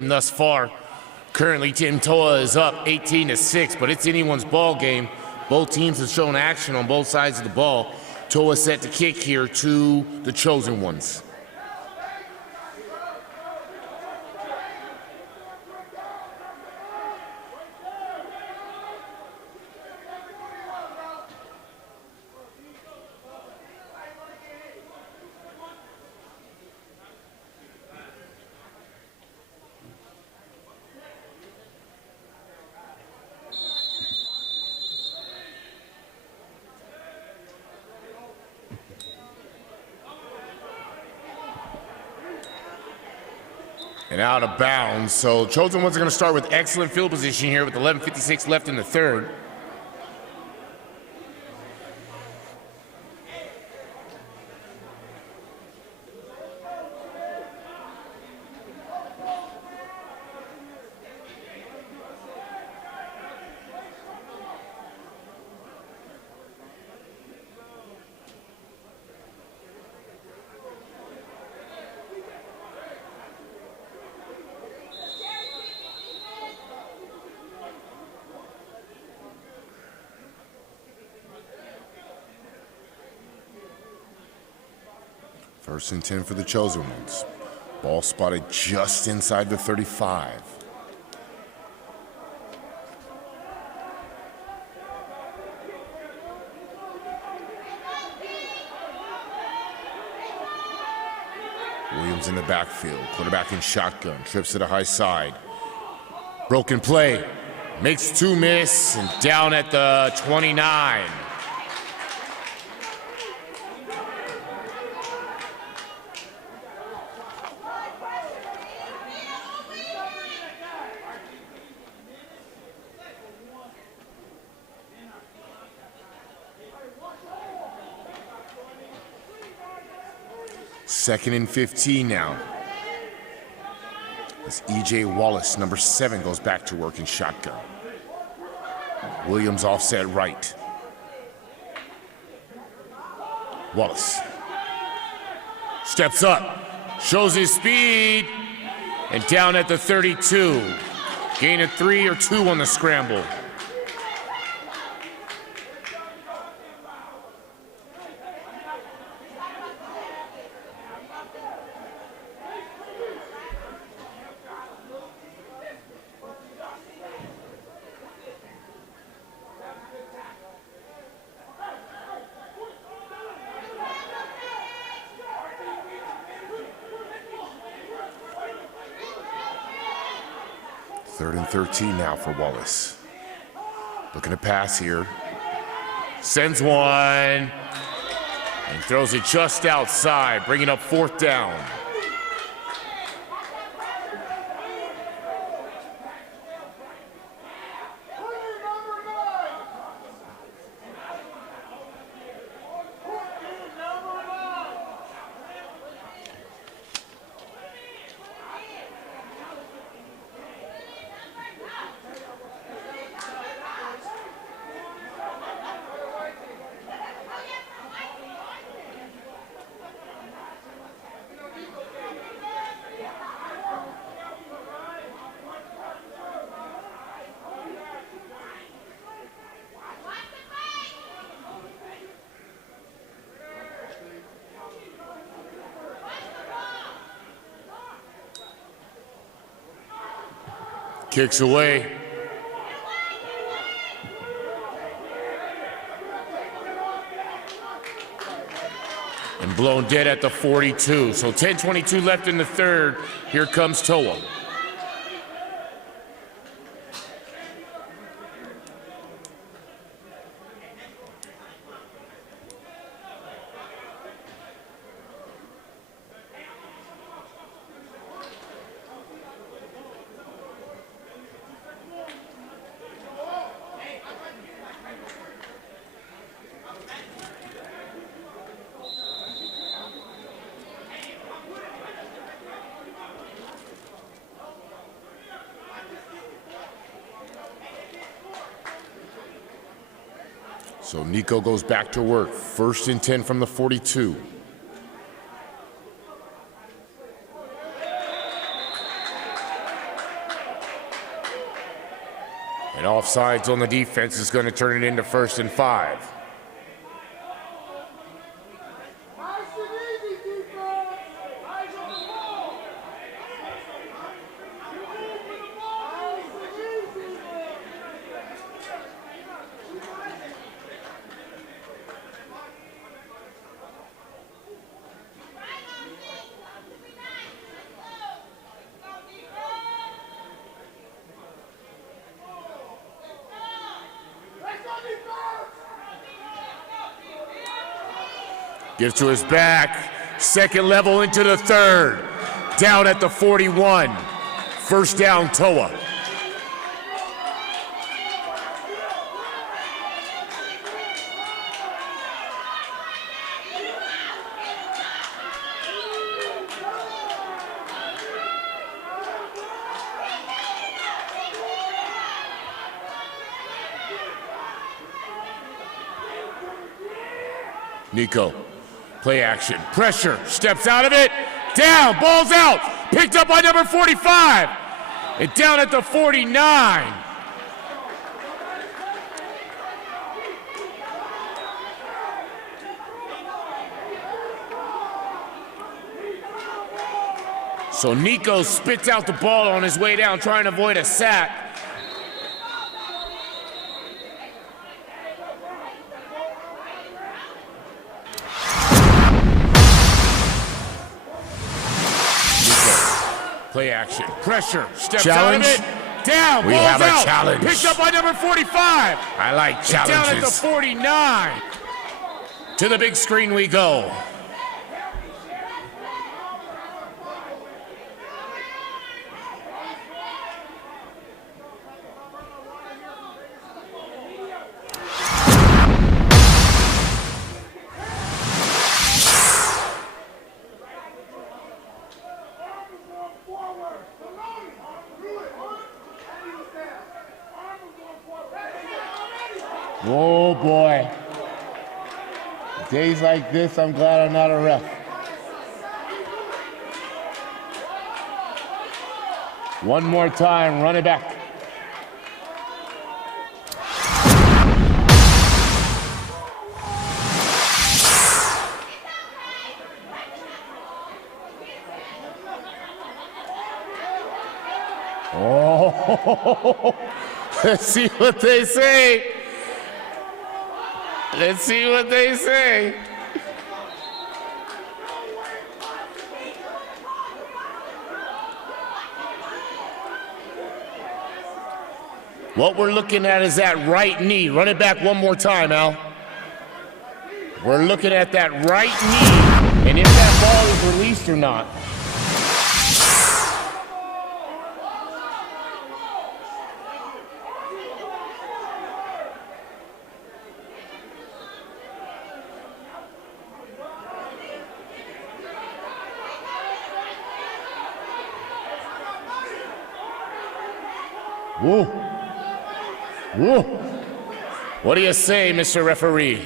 thus far. Currently, Tim Toa is up 18-6, but it's anyone's ball game. Both teams have shown action on both sides of the ball. Toa set to kick here to the Chosen Ones. And out of bounds. So Chosen Ones are going to start with excellent field position here with 11:56 left in the third. First and 10 for the Chosen Ones. Ball spotted just inside the 35. Williams in the backfield. Quarterback in shotgun. Trips to the high side. Broken play. Makes two miss and down at the 29. Second and 15 now. As E.J. Wallace, number 7, goes back to work in shotgun. Williams offset right. Wallace steps up, shows his speed, and down at the 32. Gain of 3 or 2 on the scramble. Third and 13 now for Wallace. Looking to pass here. Sends one. And throws it just outside, bringing up 4th down. Kicks away. And blown dead at the 42. So 10:22 left in the third. Here comes Toa. So Nico goes back to work. First and 10 from the 42. And offsides on the defense is going to turn it into 1st and 5. Gives to his back. Second level into the 3rd. Down at the 41. First down, Toa. Nico. Play action, pressure, steps out of it, down, ball's out, picked up by number 45, and down at the 49. So Nico spits out the ball on his way down, trying to avoid a sack. Play action, pressure, steps Challenge. out of it, down, We ball's have a out, challenge. picked up by number 45. I like And down at the challenges. 49. To the big screen we go. Oh boy. Days like this, I'm glad I'm not a ref. One more time, run it back. Oh, let's see what they say. Let's see what they say. What we're looking at is that right knee. Run it back one more time, Al. We're looking at that right knee and if that ball is released or not. Whoa. Whoa. What do you say, Mr. Referee?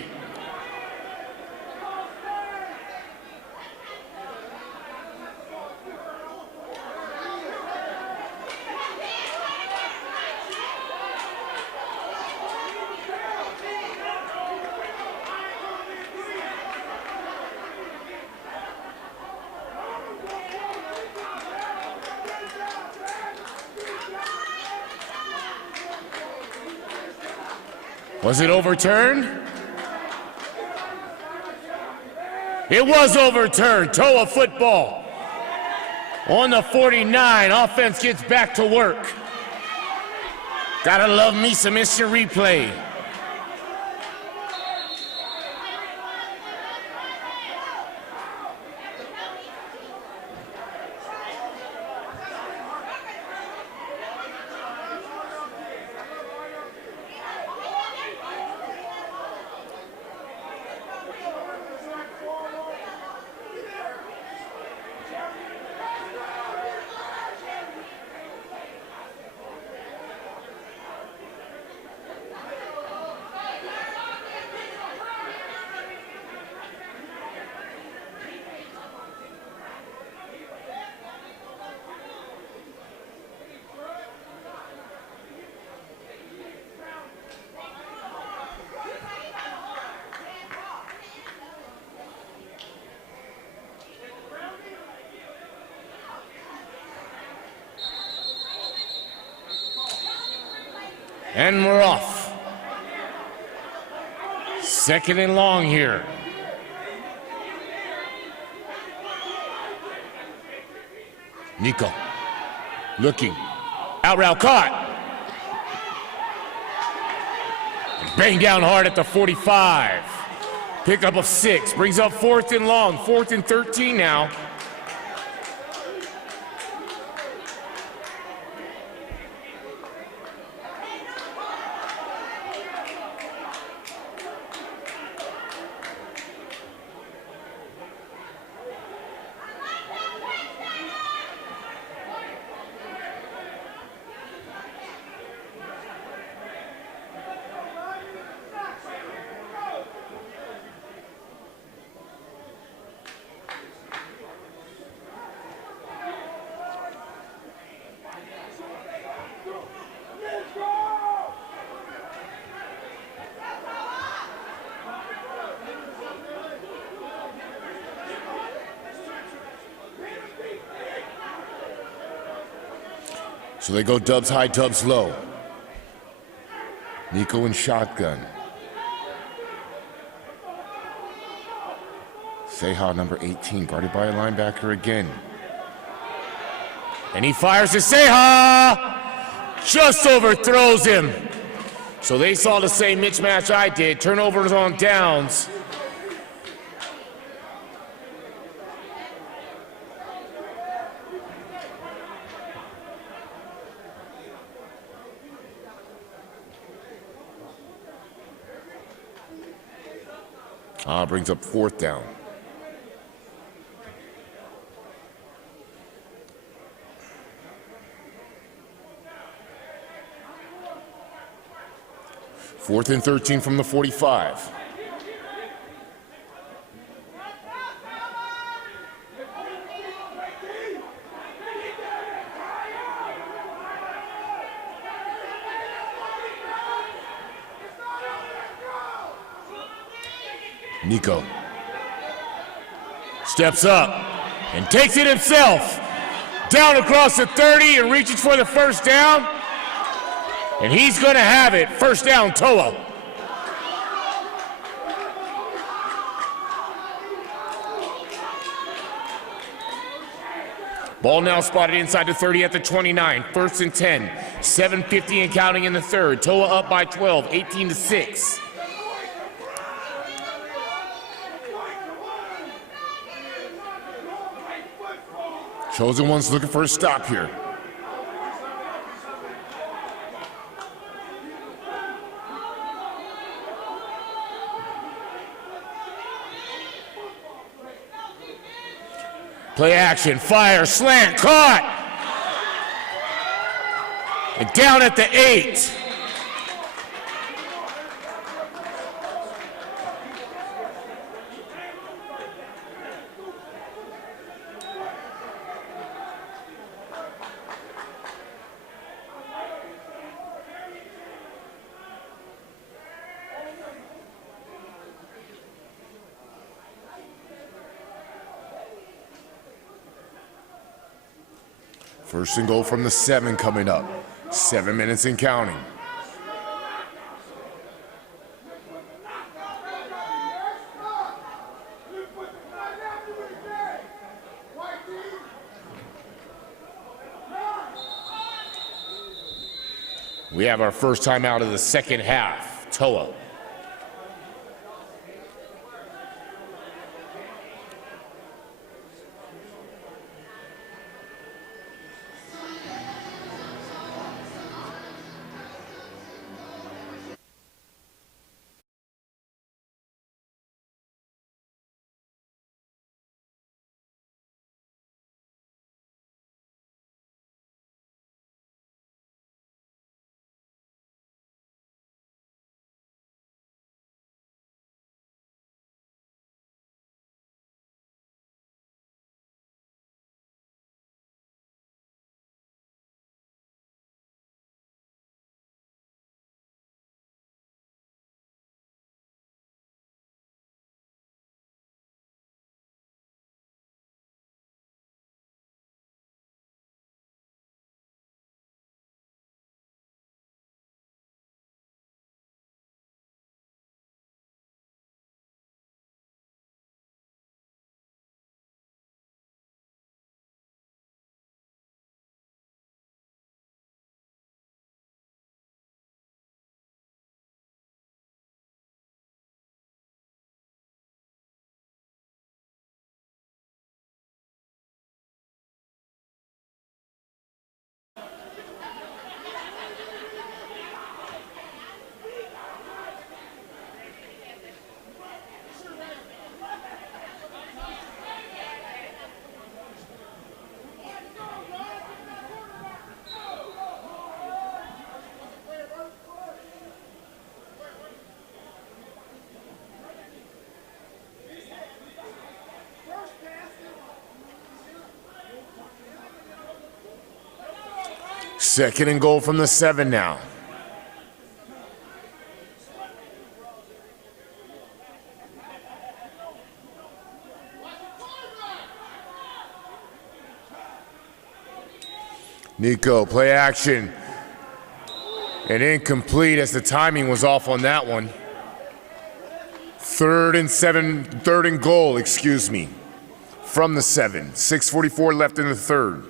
Was it overturned? It was overturned. Toa football. On the 49, offense gets back to work. Gotta love me some instant replay. And we're off. Second and long here. Nico looking. Out route caught. Bang down hard at the 45. Pickup of 6. Brings up 4th and long. 4th and 13 now. So they go dubs high, dubs low. Nico in shotgun. Seha, number 18, guarded by a linebacker again. And he fires to Seha. Just overthrows him. So they saw the same mismatch I did. Turnovers on downs. Brings up 4th down. Fourth and 13 from the 45. Nico steps up and takes it himself. Down across the 30 and reaches for the first down. And he's going to have it. First down, Toa. Ball now spotted inside the 30 at the 29. First and 10. 7:50 and counting in the third. Toa up by 12, 18-6. Chosen One's looking for a stop here. Play action, fire, slant, caught! And down at the 8. First and goal from the 7 coming up. 7 minutes and counting. We have our first time out of the second half. Toa. Second and goal from the 7 now. Nico, play action. And incomplete as the timing was off on that one. Third and goal, excuse me, from the 7. 6:44 left in the third.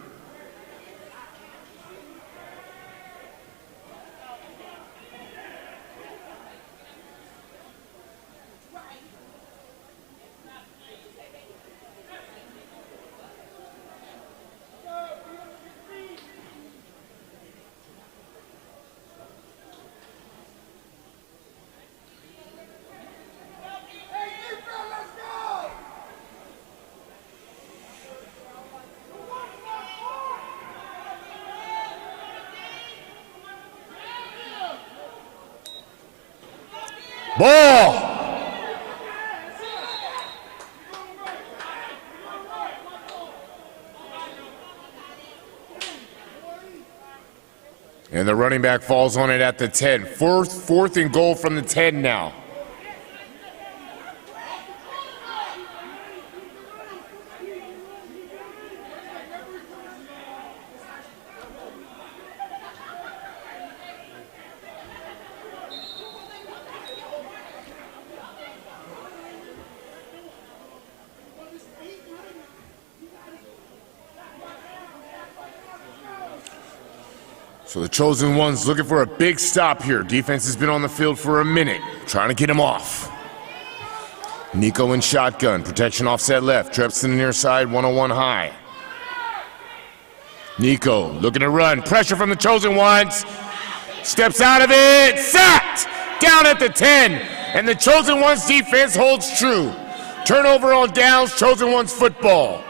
Ball! And the running back falls on it at the 10. Fourth and goal from the 10 now. So the Chosen Ones looking for a big stop here. Defense has been on the field for a minute, trying to get him off. Nico in shotgun, protection offset left, trips to the near side, 101 high. Nico looking to run, pressure from the Chosen Ones. Steps out of it, sacked! Down at the 10, and the Chosen Ones defense holds true. Turnover on downs, Chosen Ones football.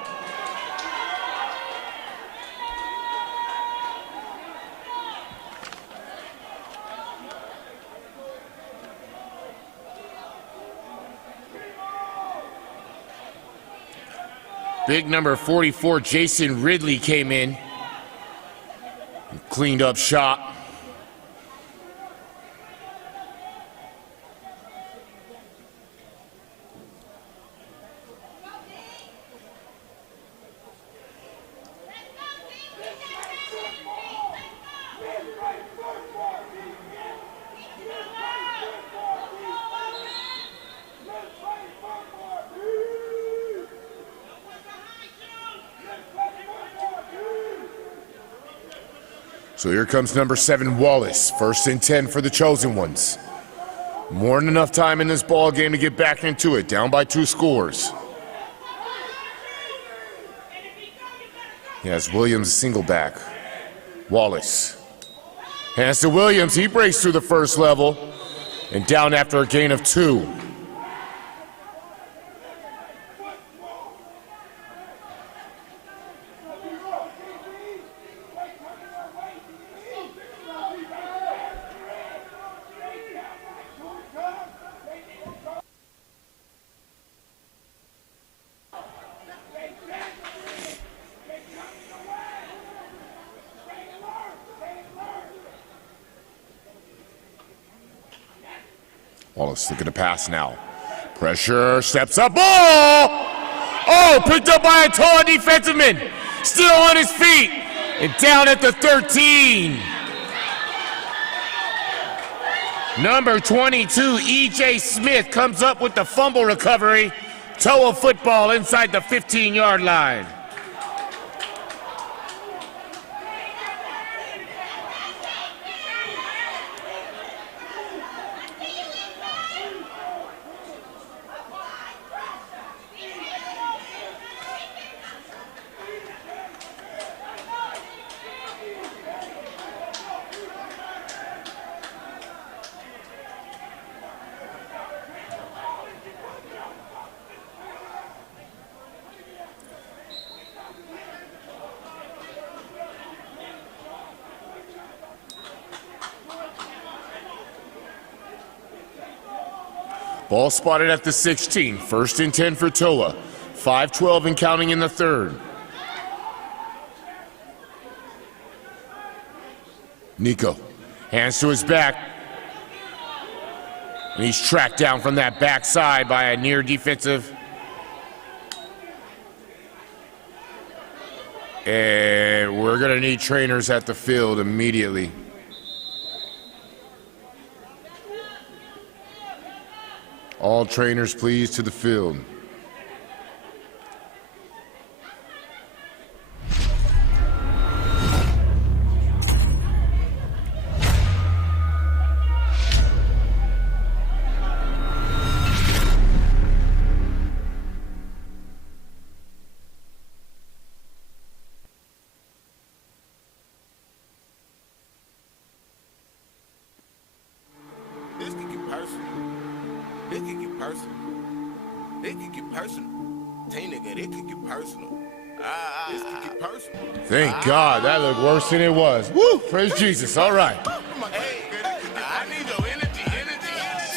Big number 44, Jason Ridley, came in and cleaned up shop. So here comes number 7, Wallace. 1st and 10 for the Chosen Ones. More than enough time in this ball game to get back into it. Down by 2 scores. He has Williams single back. Wallace. Hands to Williams. He breaks through the first level and down after a gain of 2. Wallace looking to pass now. Pressure, steps up, ball! Oh, picked up by a tall defensive man. Still on his feet and down at the 13. Number 22, E.J. Smith comes up with the fumble recovery. Toe of football inside the 15-yard line. Ball spotted at the 16. 1st and 10 for Toa. 5:12 and counting in the third. Nico, hands to his back. And he's tracked down from that backside by a near defensive. And we're gonna need trainers at the field immediately. All trainers, please, to the field. This could get personal. This could get personal. This could get personal. Tay nigga, this could get personal. This could get personal. Thank God, that looked worse than it was. Woo! Praise Jesus, all right. Hey, I need your energy.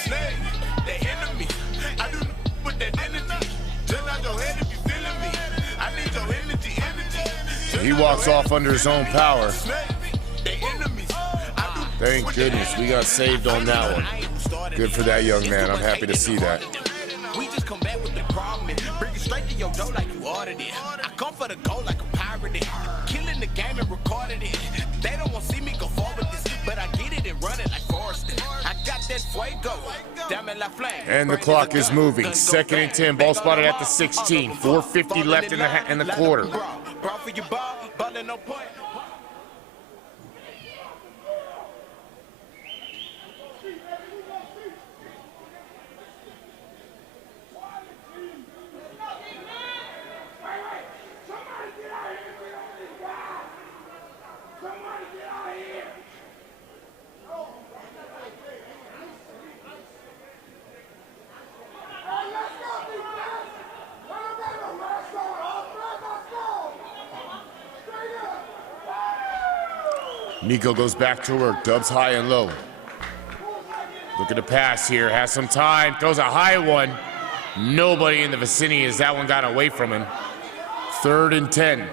Snake, the enemy. I do with that energy. Just out your head if you feeling me. I need your energy. He walks off under his own power. Thank goodness we got saved on that one. Good for that young man. I'm happy to see that. We just come back with the problem and bring it straight to your door like you ordered it. I come for the goal like a pirate it. Killing the game and recorded it. They don't want to see me go forward with this, but I get it and run it like Forrest. I got that fuego. Damn it, la flame. And the clock is moving. 2nd and 10. Ball spotted at the 16. 4:50 left in the quarter. Ball for your ball, ballin' no point. Nico goes back to work, dubs high and low. Look at the pass here, has some time, throws a high one. Nobody in the vicinity as that one got away from him. 3rd and 10.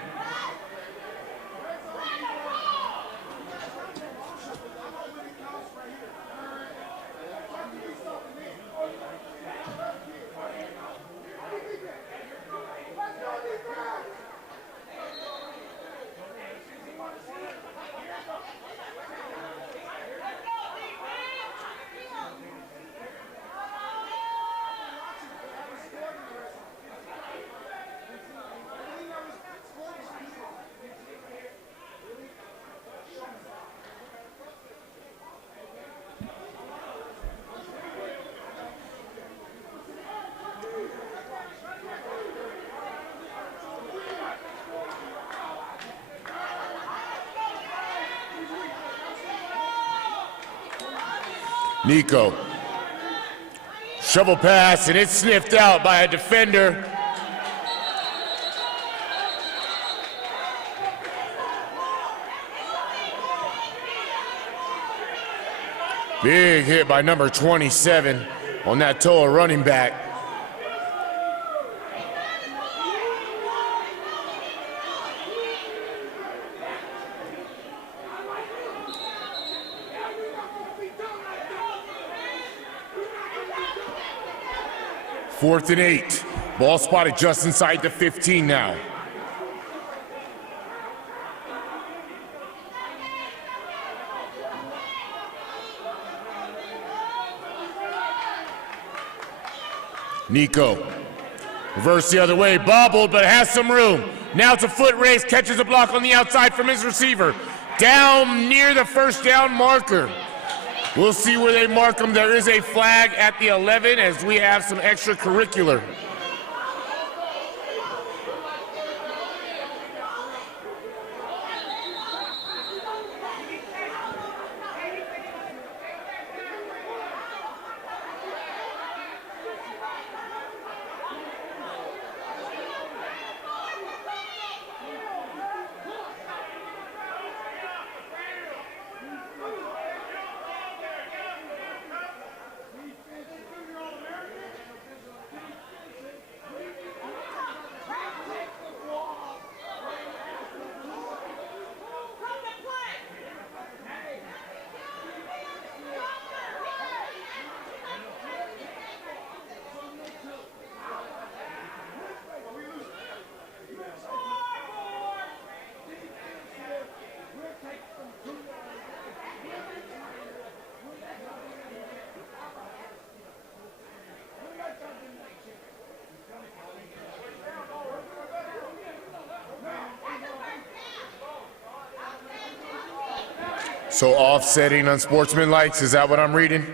Nico. Shovel pass, and it's sniffed out by a defender. Big hit by number 27 on that toe of running back. Fourth and 8. Ball spotted just inside the 15 now. Nico. Reverse the other way, bobbled, but has some room. Now it's a foot race, catches a block on the outside from his receiver. Down near the first down marker. We'll see where they mark him. There is a flag at the 11 as we have some extracurricular. So offsetting unsportsmanlike, is that what I'm reading?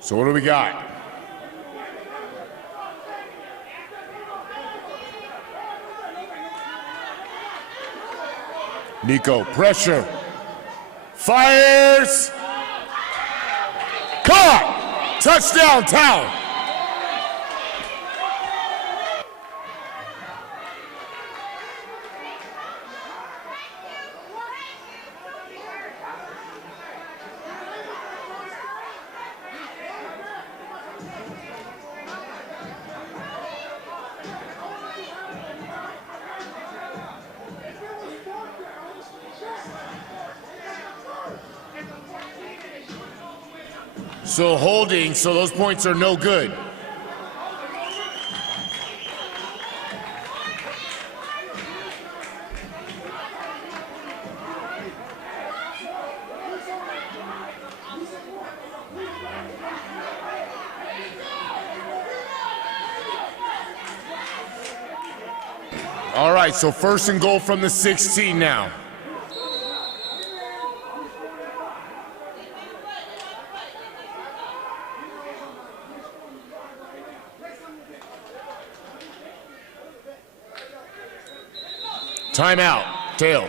So what do we got? Nico, pressure. Fires. Caught. Touchdown, Town. So holding, so those points are no good. All right, so first and goal from the 16 now. Timeout, tail.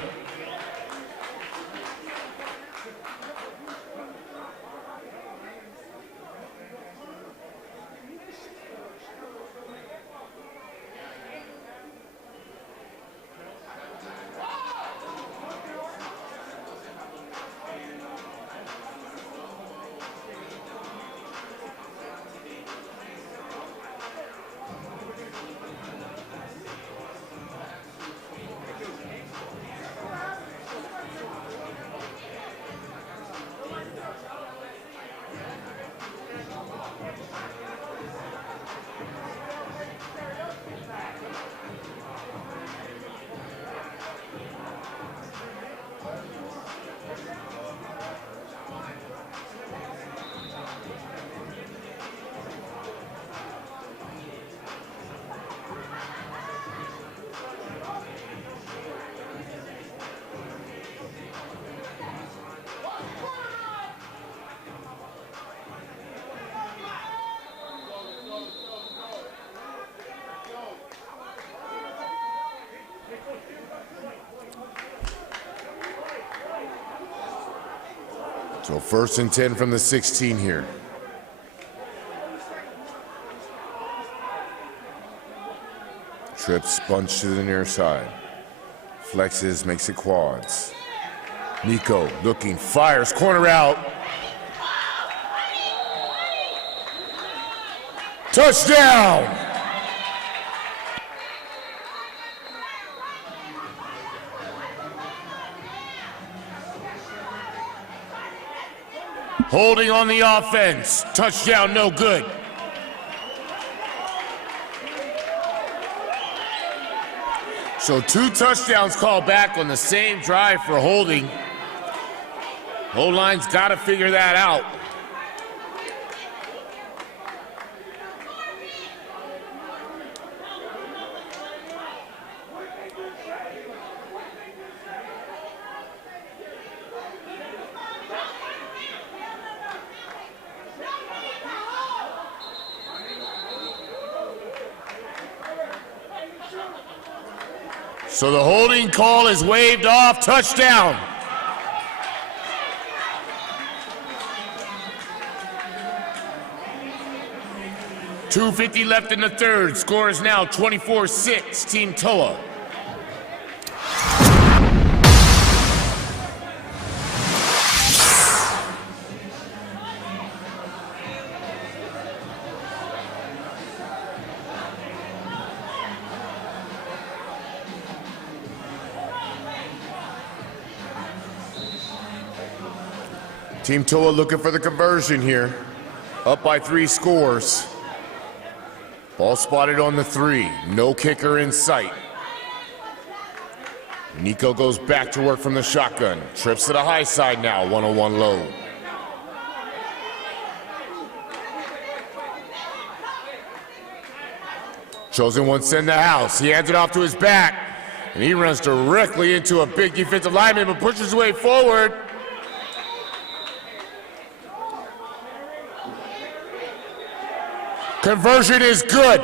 So first and 10 from the 16 here. Trips, bunch to the near side. Flexes, makes it quads. Nico looking, fires, corner out. Touchdown! Holding on the offense. Touchdown, no good. So 2 touchdowns called back on the same drive for holding. O-line's got to figure that out. So the holding call is waved off. Touchdown. 2:50 left in the third. Score is now 24-6, Team Toa. Team Toa looking for the conversion here. Up by 3 scores. Ball spotted on the 3. No kicker in sight. Nico goes back to work from the shotgun. Trips to the high side now, 101 low. Chosen One send the house. He hands it off to his back. And he runs directly into a big defensive lineman, but pushes his way forward. Conversion is good.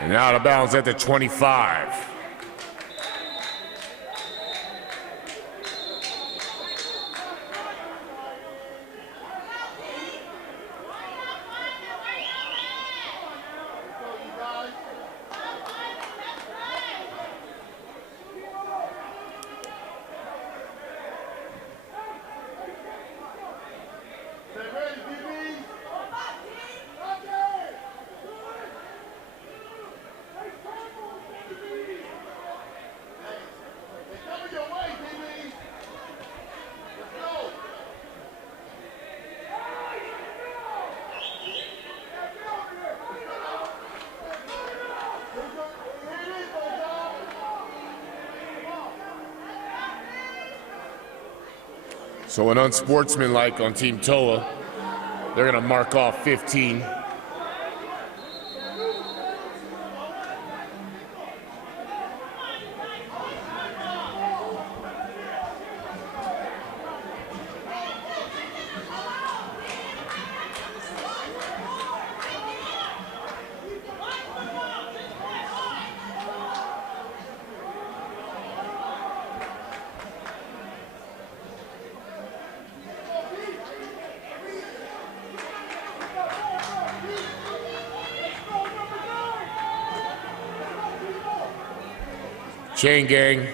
And out of bounds at the 25. So an unsportsmanlike on Team Toa. They're gonna mark off 15. Chain gang.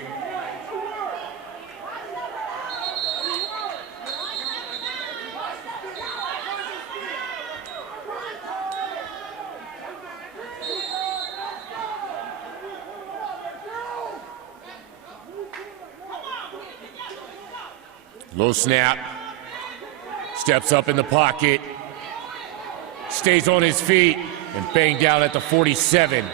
Low snap. Steps up in the pocket. Stays on his feet and banged down at the 47.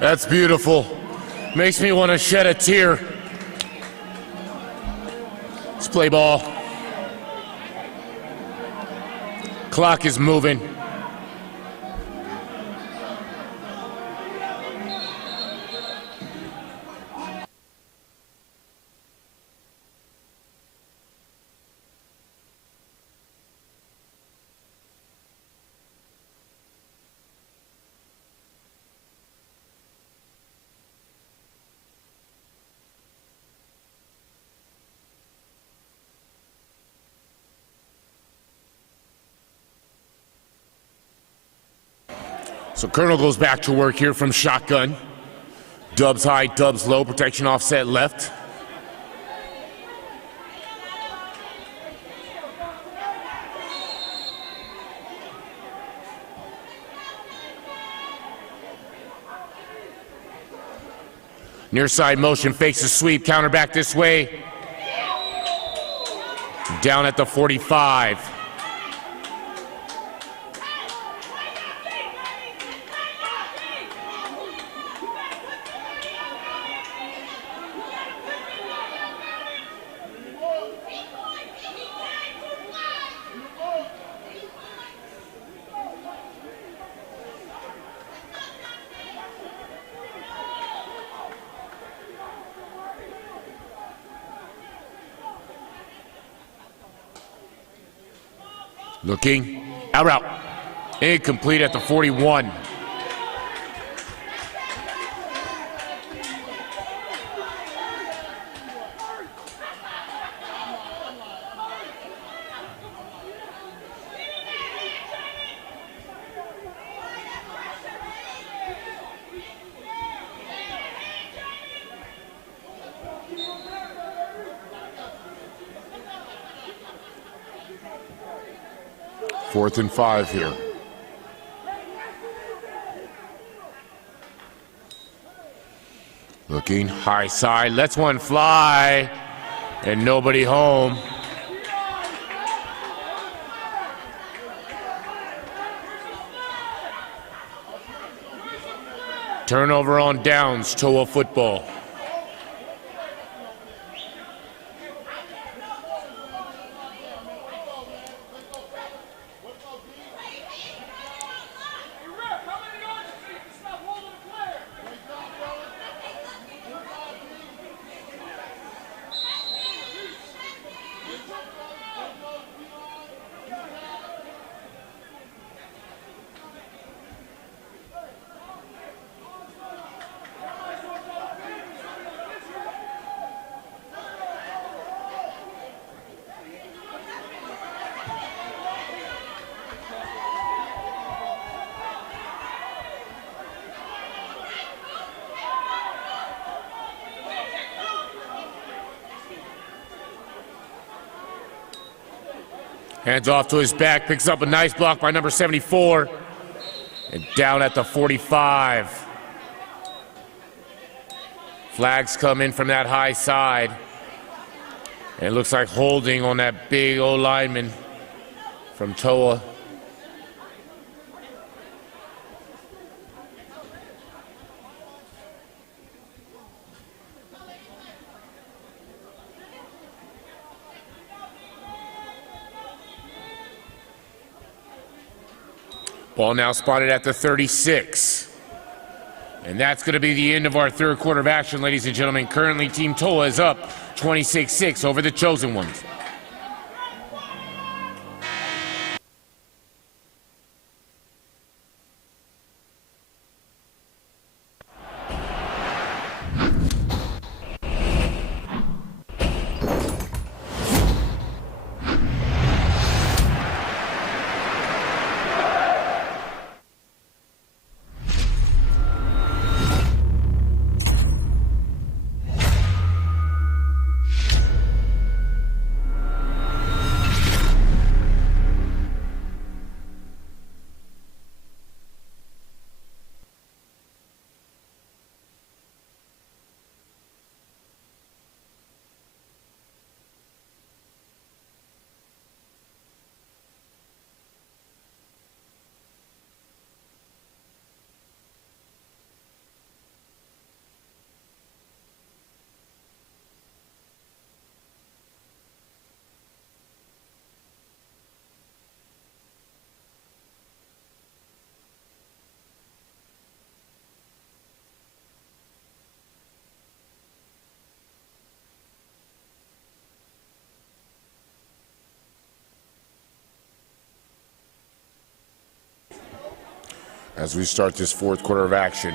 That's beautiful. Makes me want to shed a tear. Let's play ball. Clock is moving. So Colonel goes back to work here from shotgun. Dubs high, dubs low, protection offset left. Near side motion, fakes a sweep, counter back this way. Down at the 45. Looking, out route, incomplete at the 41. Fourth and 5 here. Looking, high side, lets one fly, and nobody home. Turnover on downs, Toa football. Hands off to his back, picks up a nice block by number 74. And down at the 45. Flags come in from that high side. And it looks like holding on that big old lineman from Toa. Ball now spotted at the 36. And that's going to be the end of our third quarter of action, ladies and gentlemen. Currently, Team Toa is up 26-6 over the Chosen Ones. as we start this fourth quarter of action.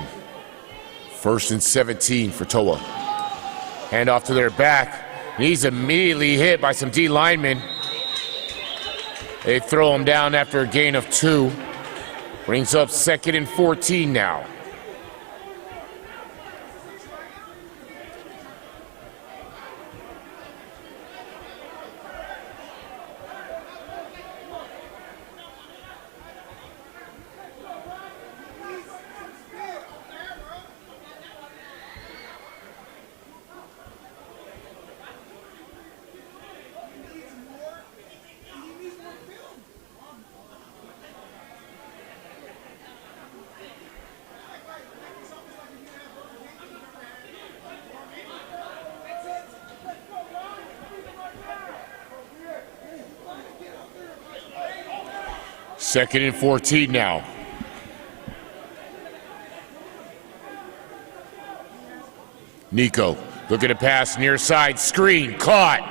1st and 17 for Toa. Hand off to their back. He's immediately hit by some D linemen. They throw him down after a gain of 2. Brings up 2nd and 14 now. Second and 14 now. Nico looking to pass near side, screen, caught.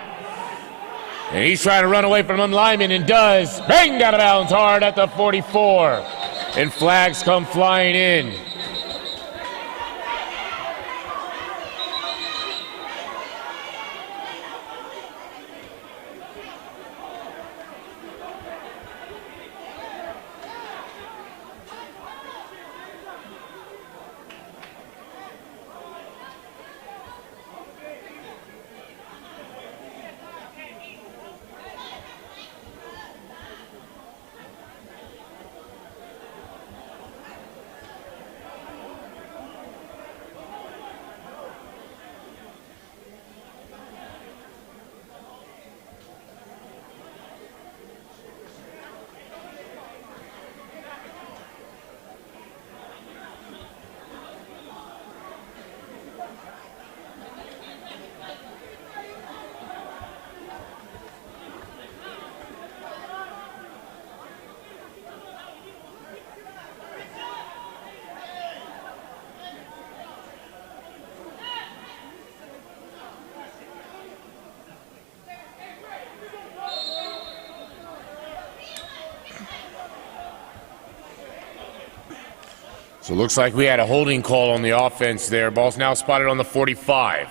And he's trying to run away from them linemen and does. Bang, out of bounds hard at the 44. And flags come flying in. So it looks like we had a holding call on the offense there. Ball's now spotted on the 45.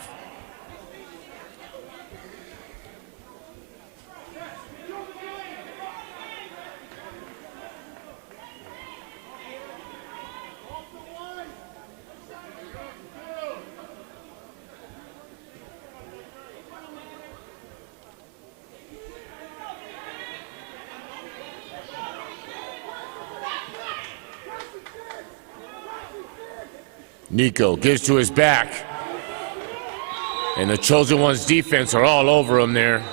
Nico gives to his back. And the Chosen One's defense are all over him there.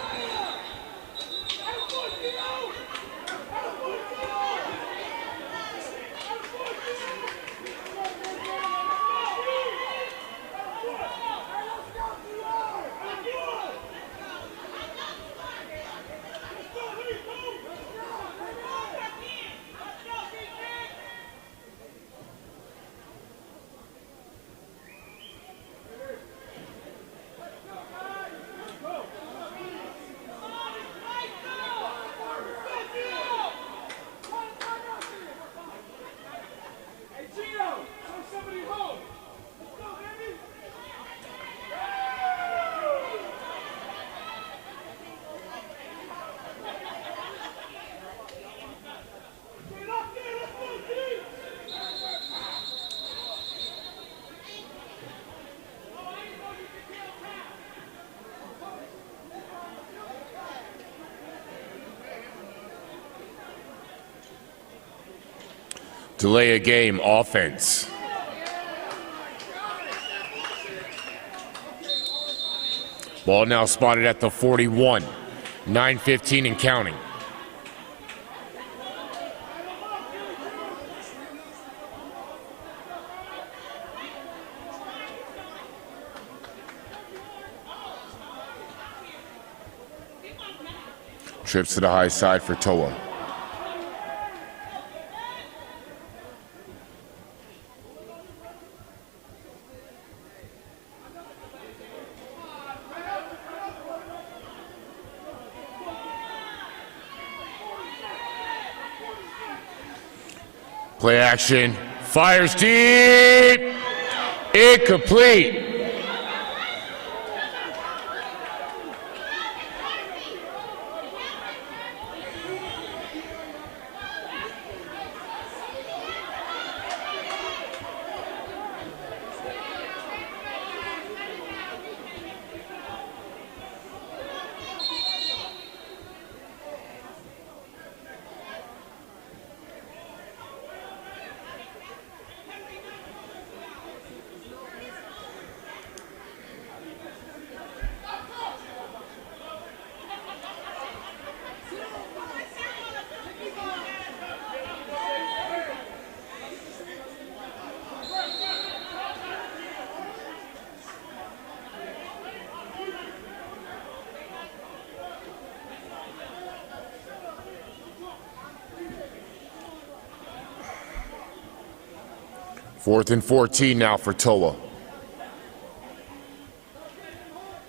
Delay a game offense. Ball now spotted at the 41. 9:15 and counting. Trips to the high side for Toa. Play action. Fires deep. Incomplete. Fourth and 14 now for Toa.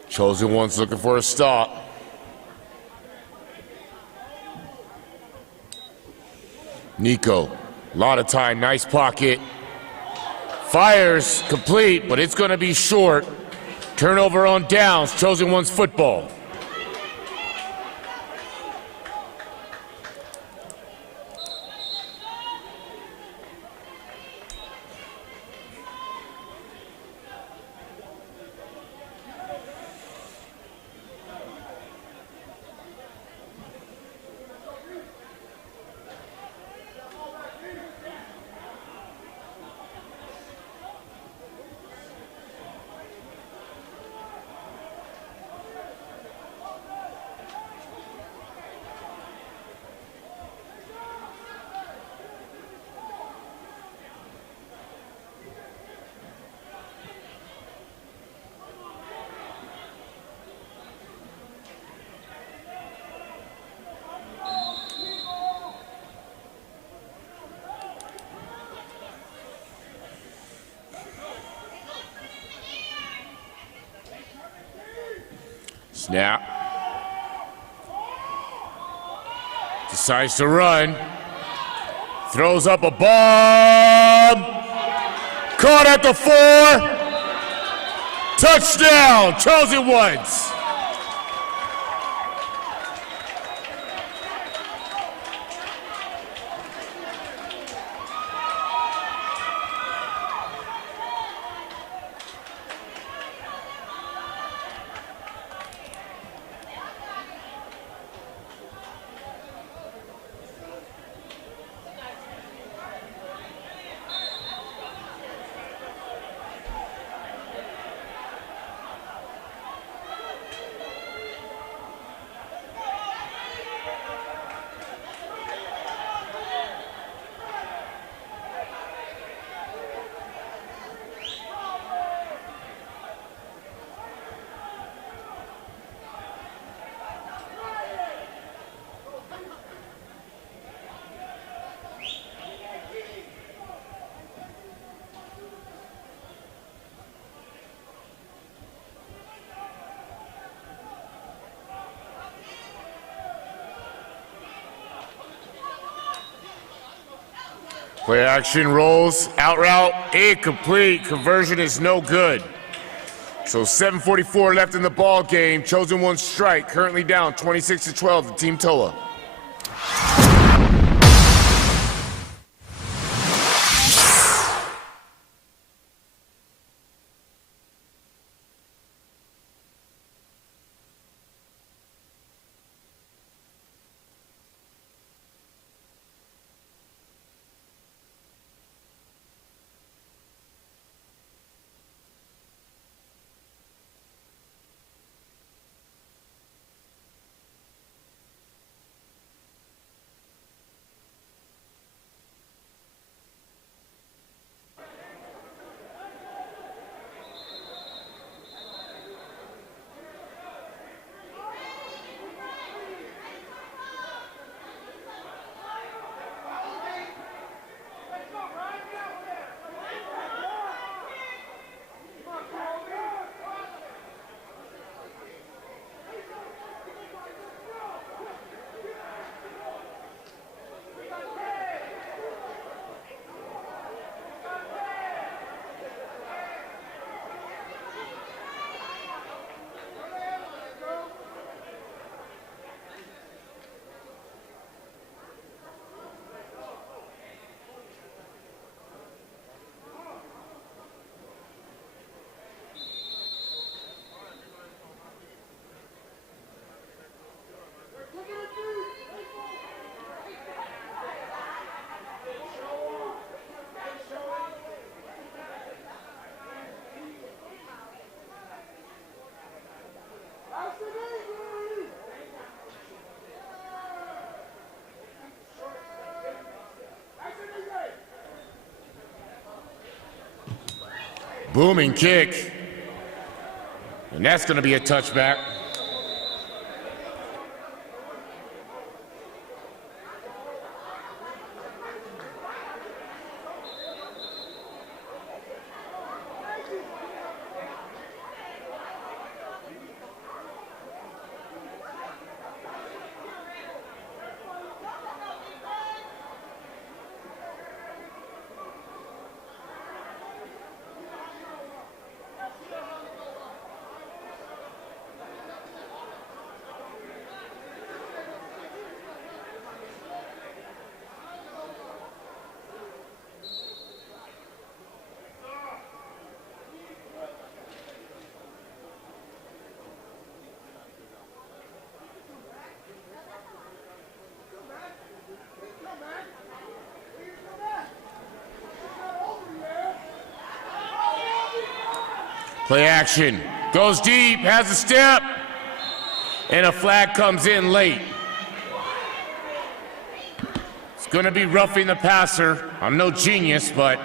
Chosen One's looking for a stop. Nico, a lot of time, nice pocket. Fires, complete, but it's gonna be short. Turnover on downs, Chosen One's football. Snap. Decides to run. Throws up a bomb. Caught at the 4. Touchdown, Chosen Ones. Play action rolls, out route, incomplete. Conversion is no good. So 7:44 left in the ball game. Chosen One strike, currently down 26-12 to Team Toa. Booming kick. And that's going to be a touchback. Play action. Goes deep, has a step. And a flag comes in late. It's gonna be roughing the passer. I'm no genius, but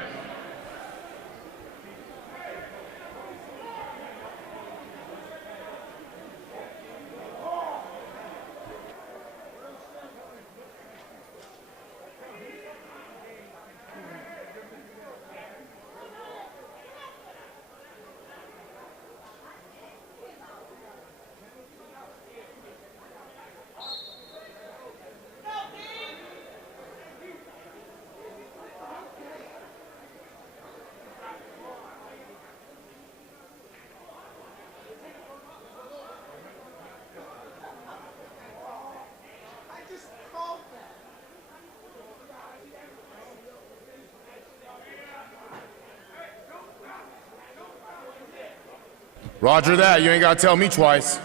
Roger that, you ain't gotta tell me twice.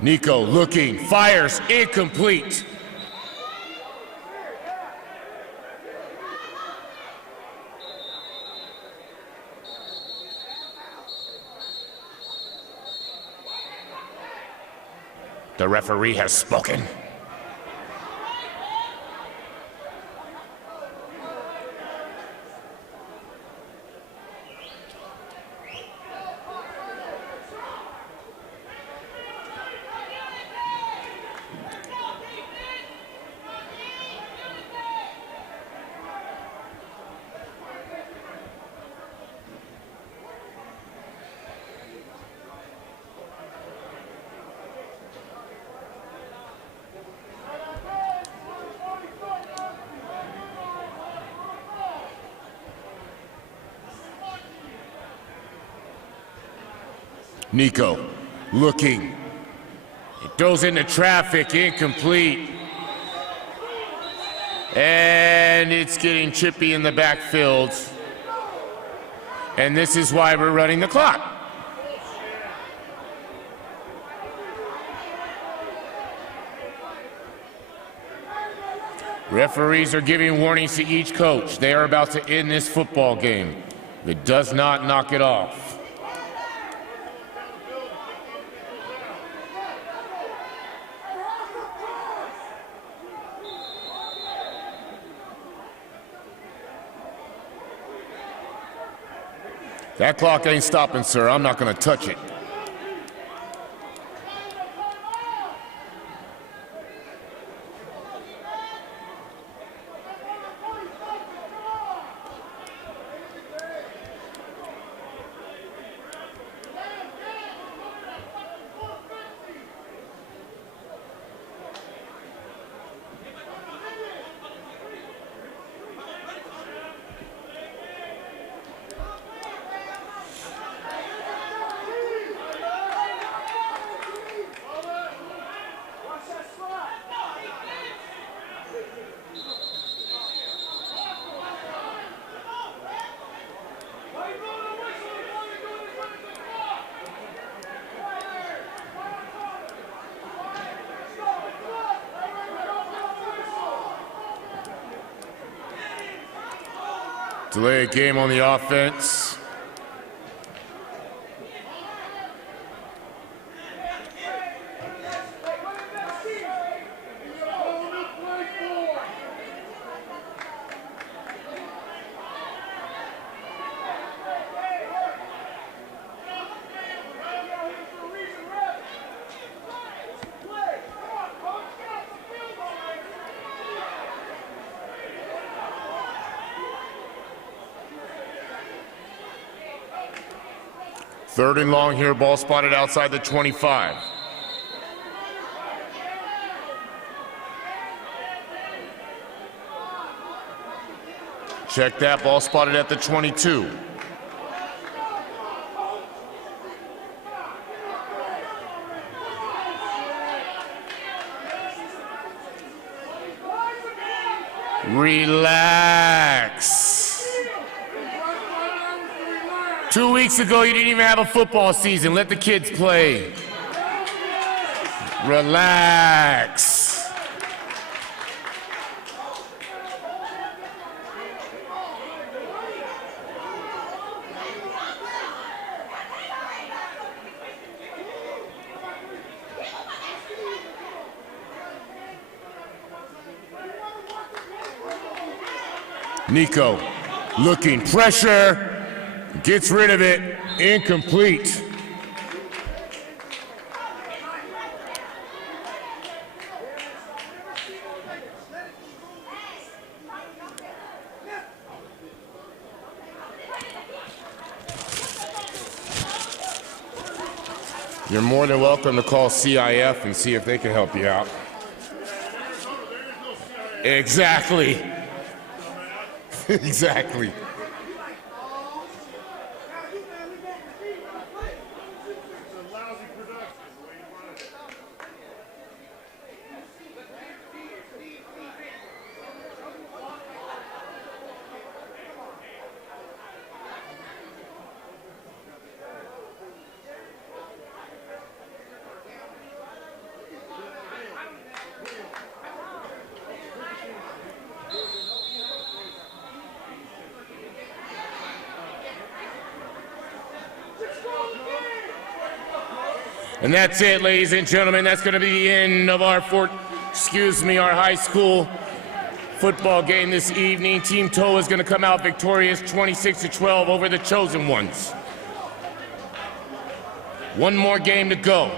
Nico looking, fires, incomplete. The referee has spoken. Nico looking. It goes into traffic, incomplete. And it's getting chippy in the backfield. And this is why we're running the clock. Referees are giving warnings to each coach. They are about to end this football game. If it does not knock it off. That clock ain't stopping, sir. I'm not gonna touch it. Delay a game on the offense. Third and long here, ball spotted outside the 25. Check that, ball spotted at the 22. Relax. 2 weeks ago, you didn't even have a football season. Let the kids play. Relax. Nico looking, pressure. Gets rid of it, incomplete. You're more than welcome to call CIF and see if they can help you out. Exactly. Exactly. And that's it, ladies and gentlemen. That's going to be the end of our our high school football game this evening. Team Toa is going to come out victorious 26-12 over the Chosen Ones. One more game to go.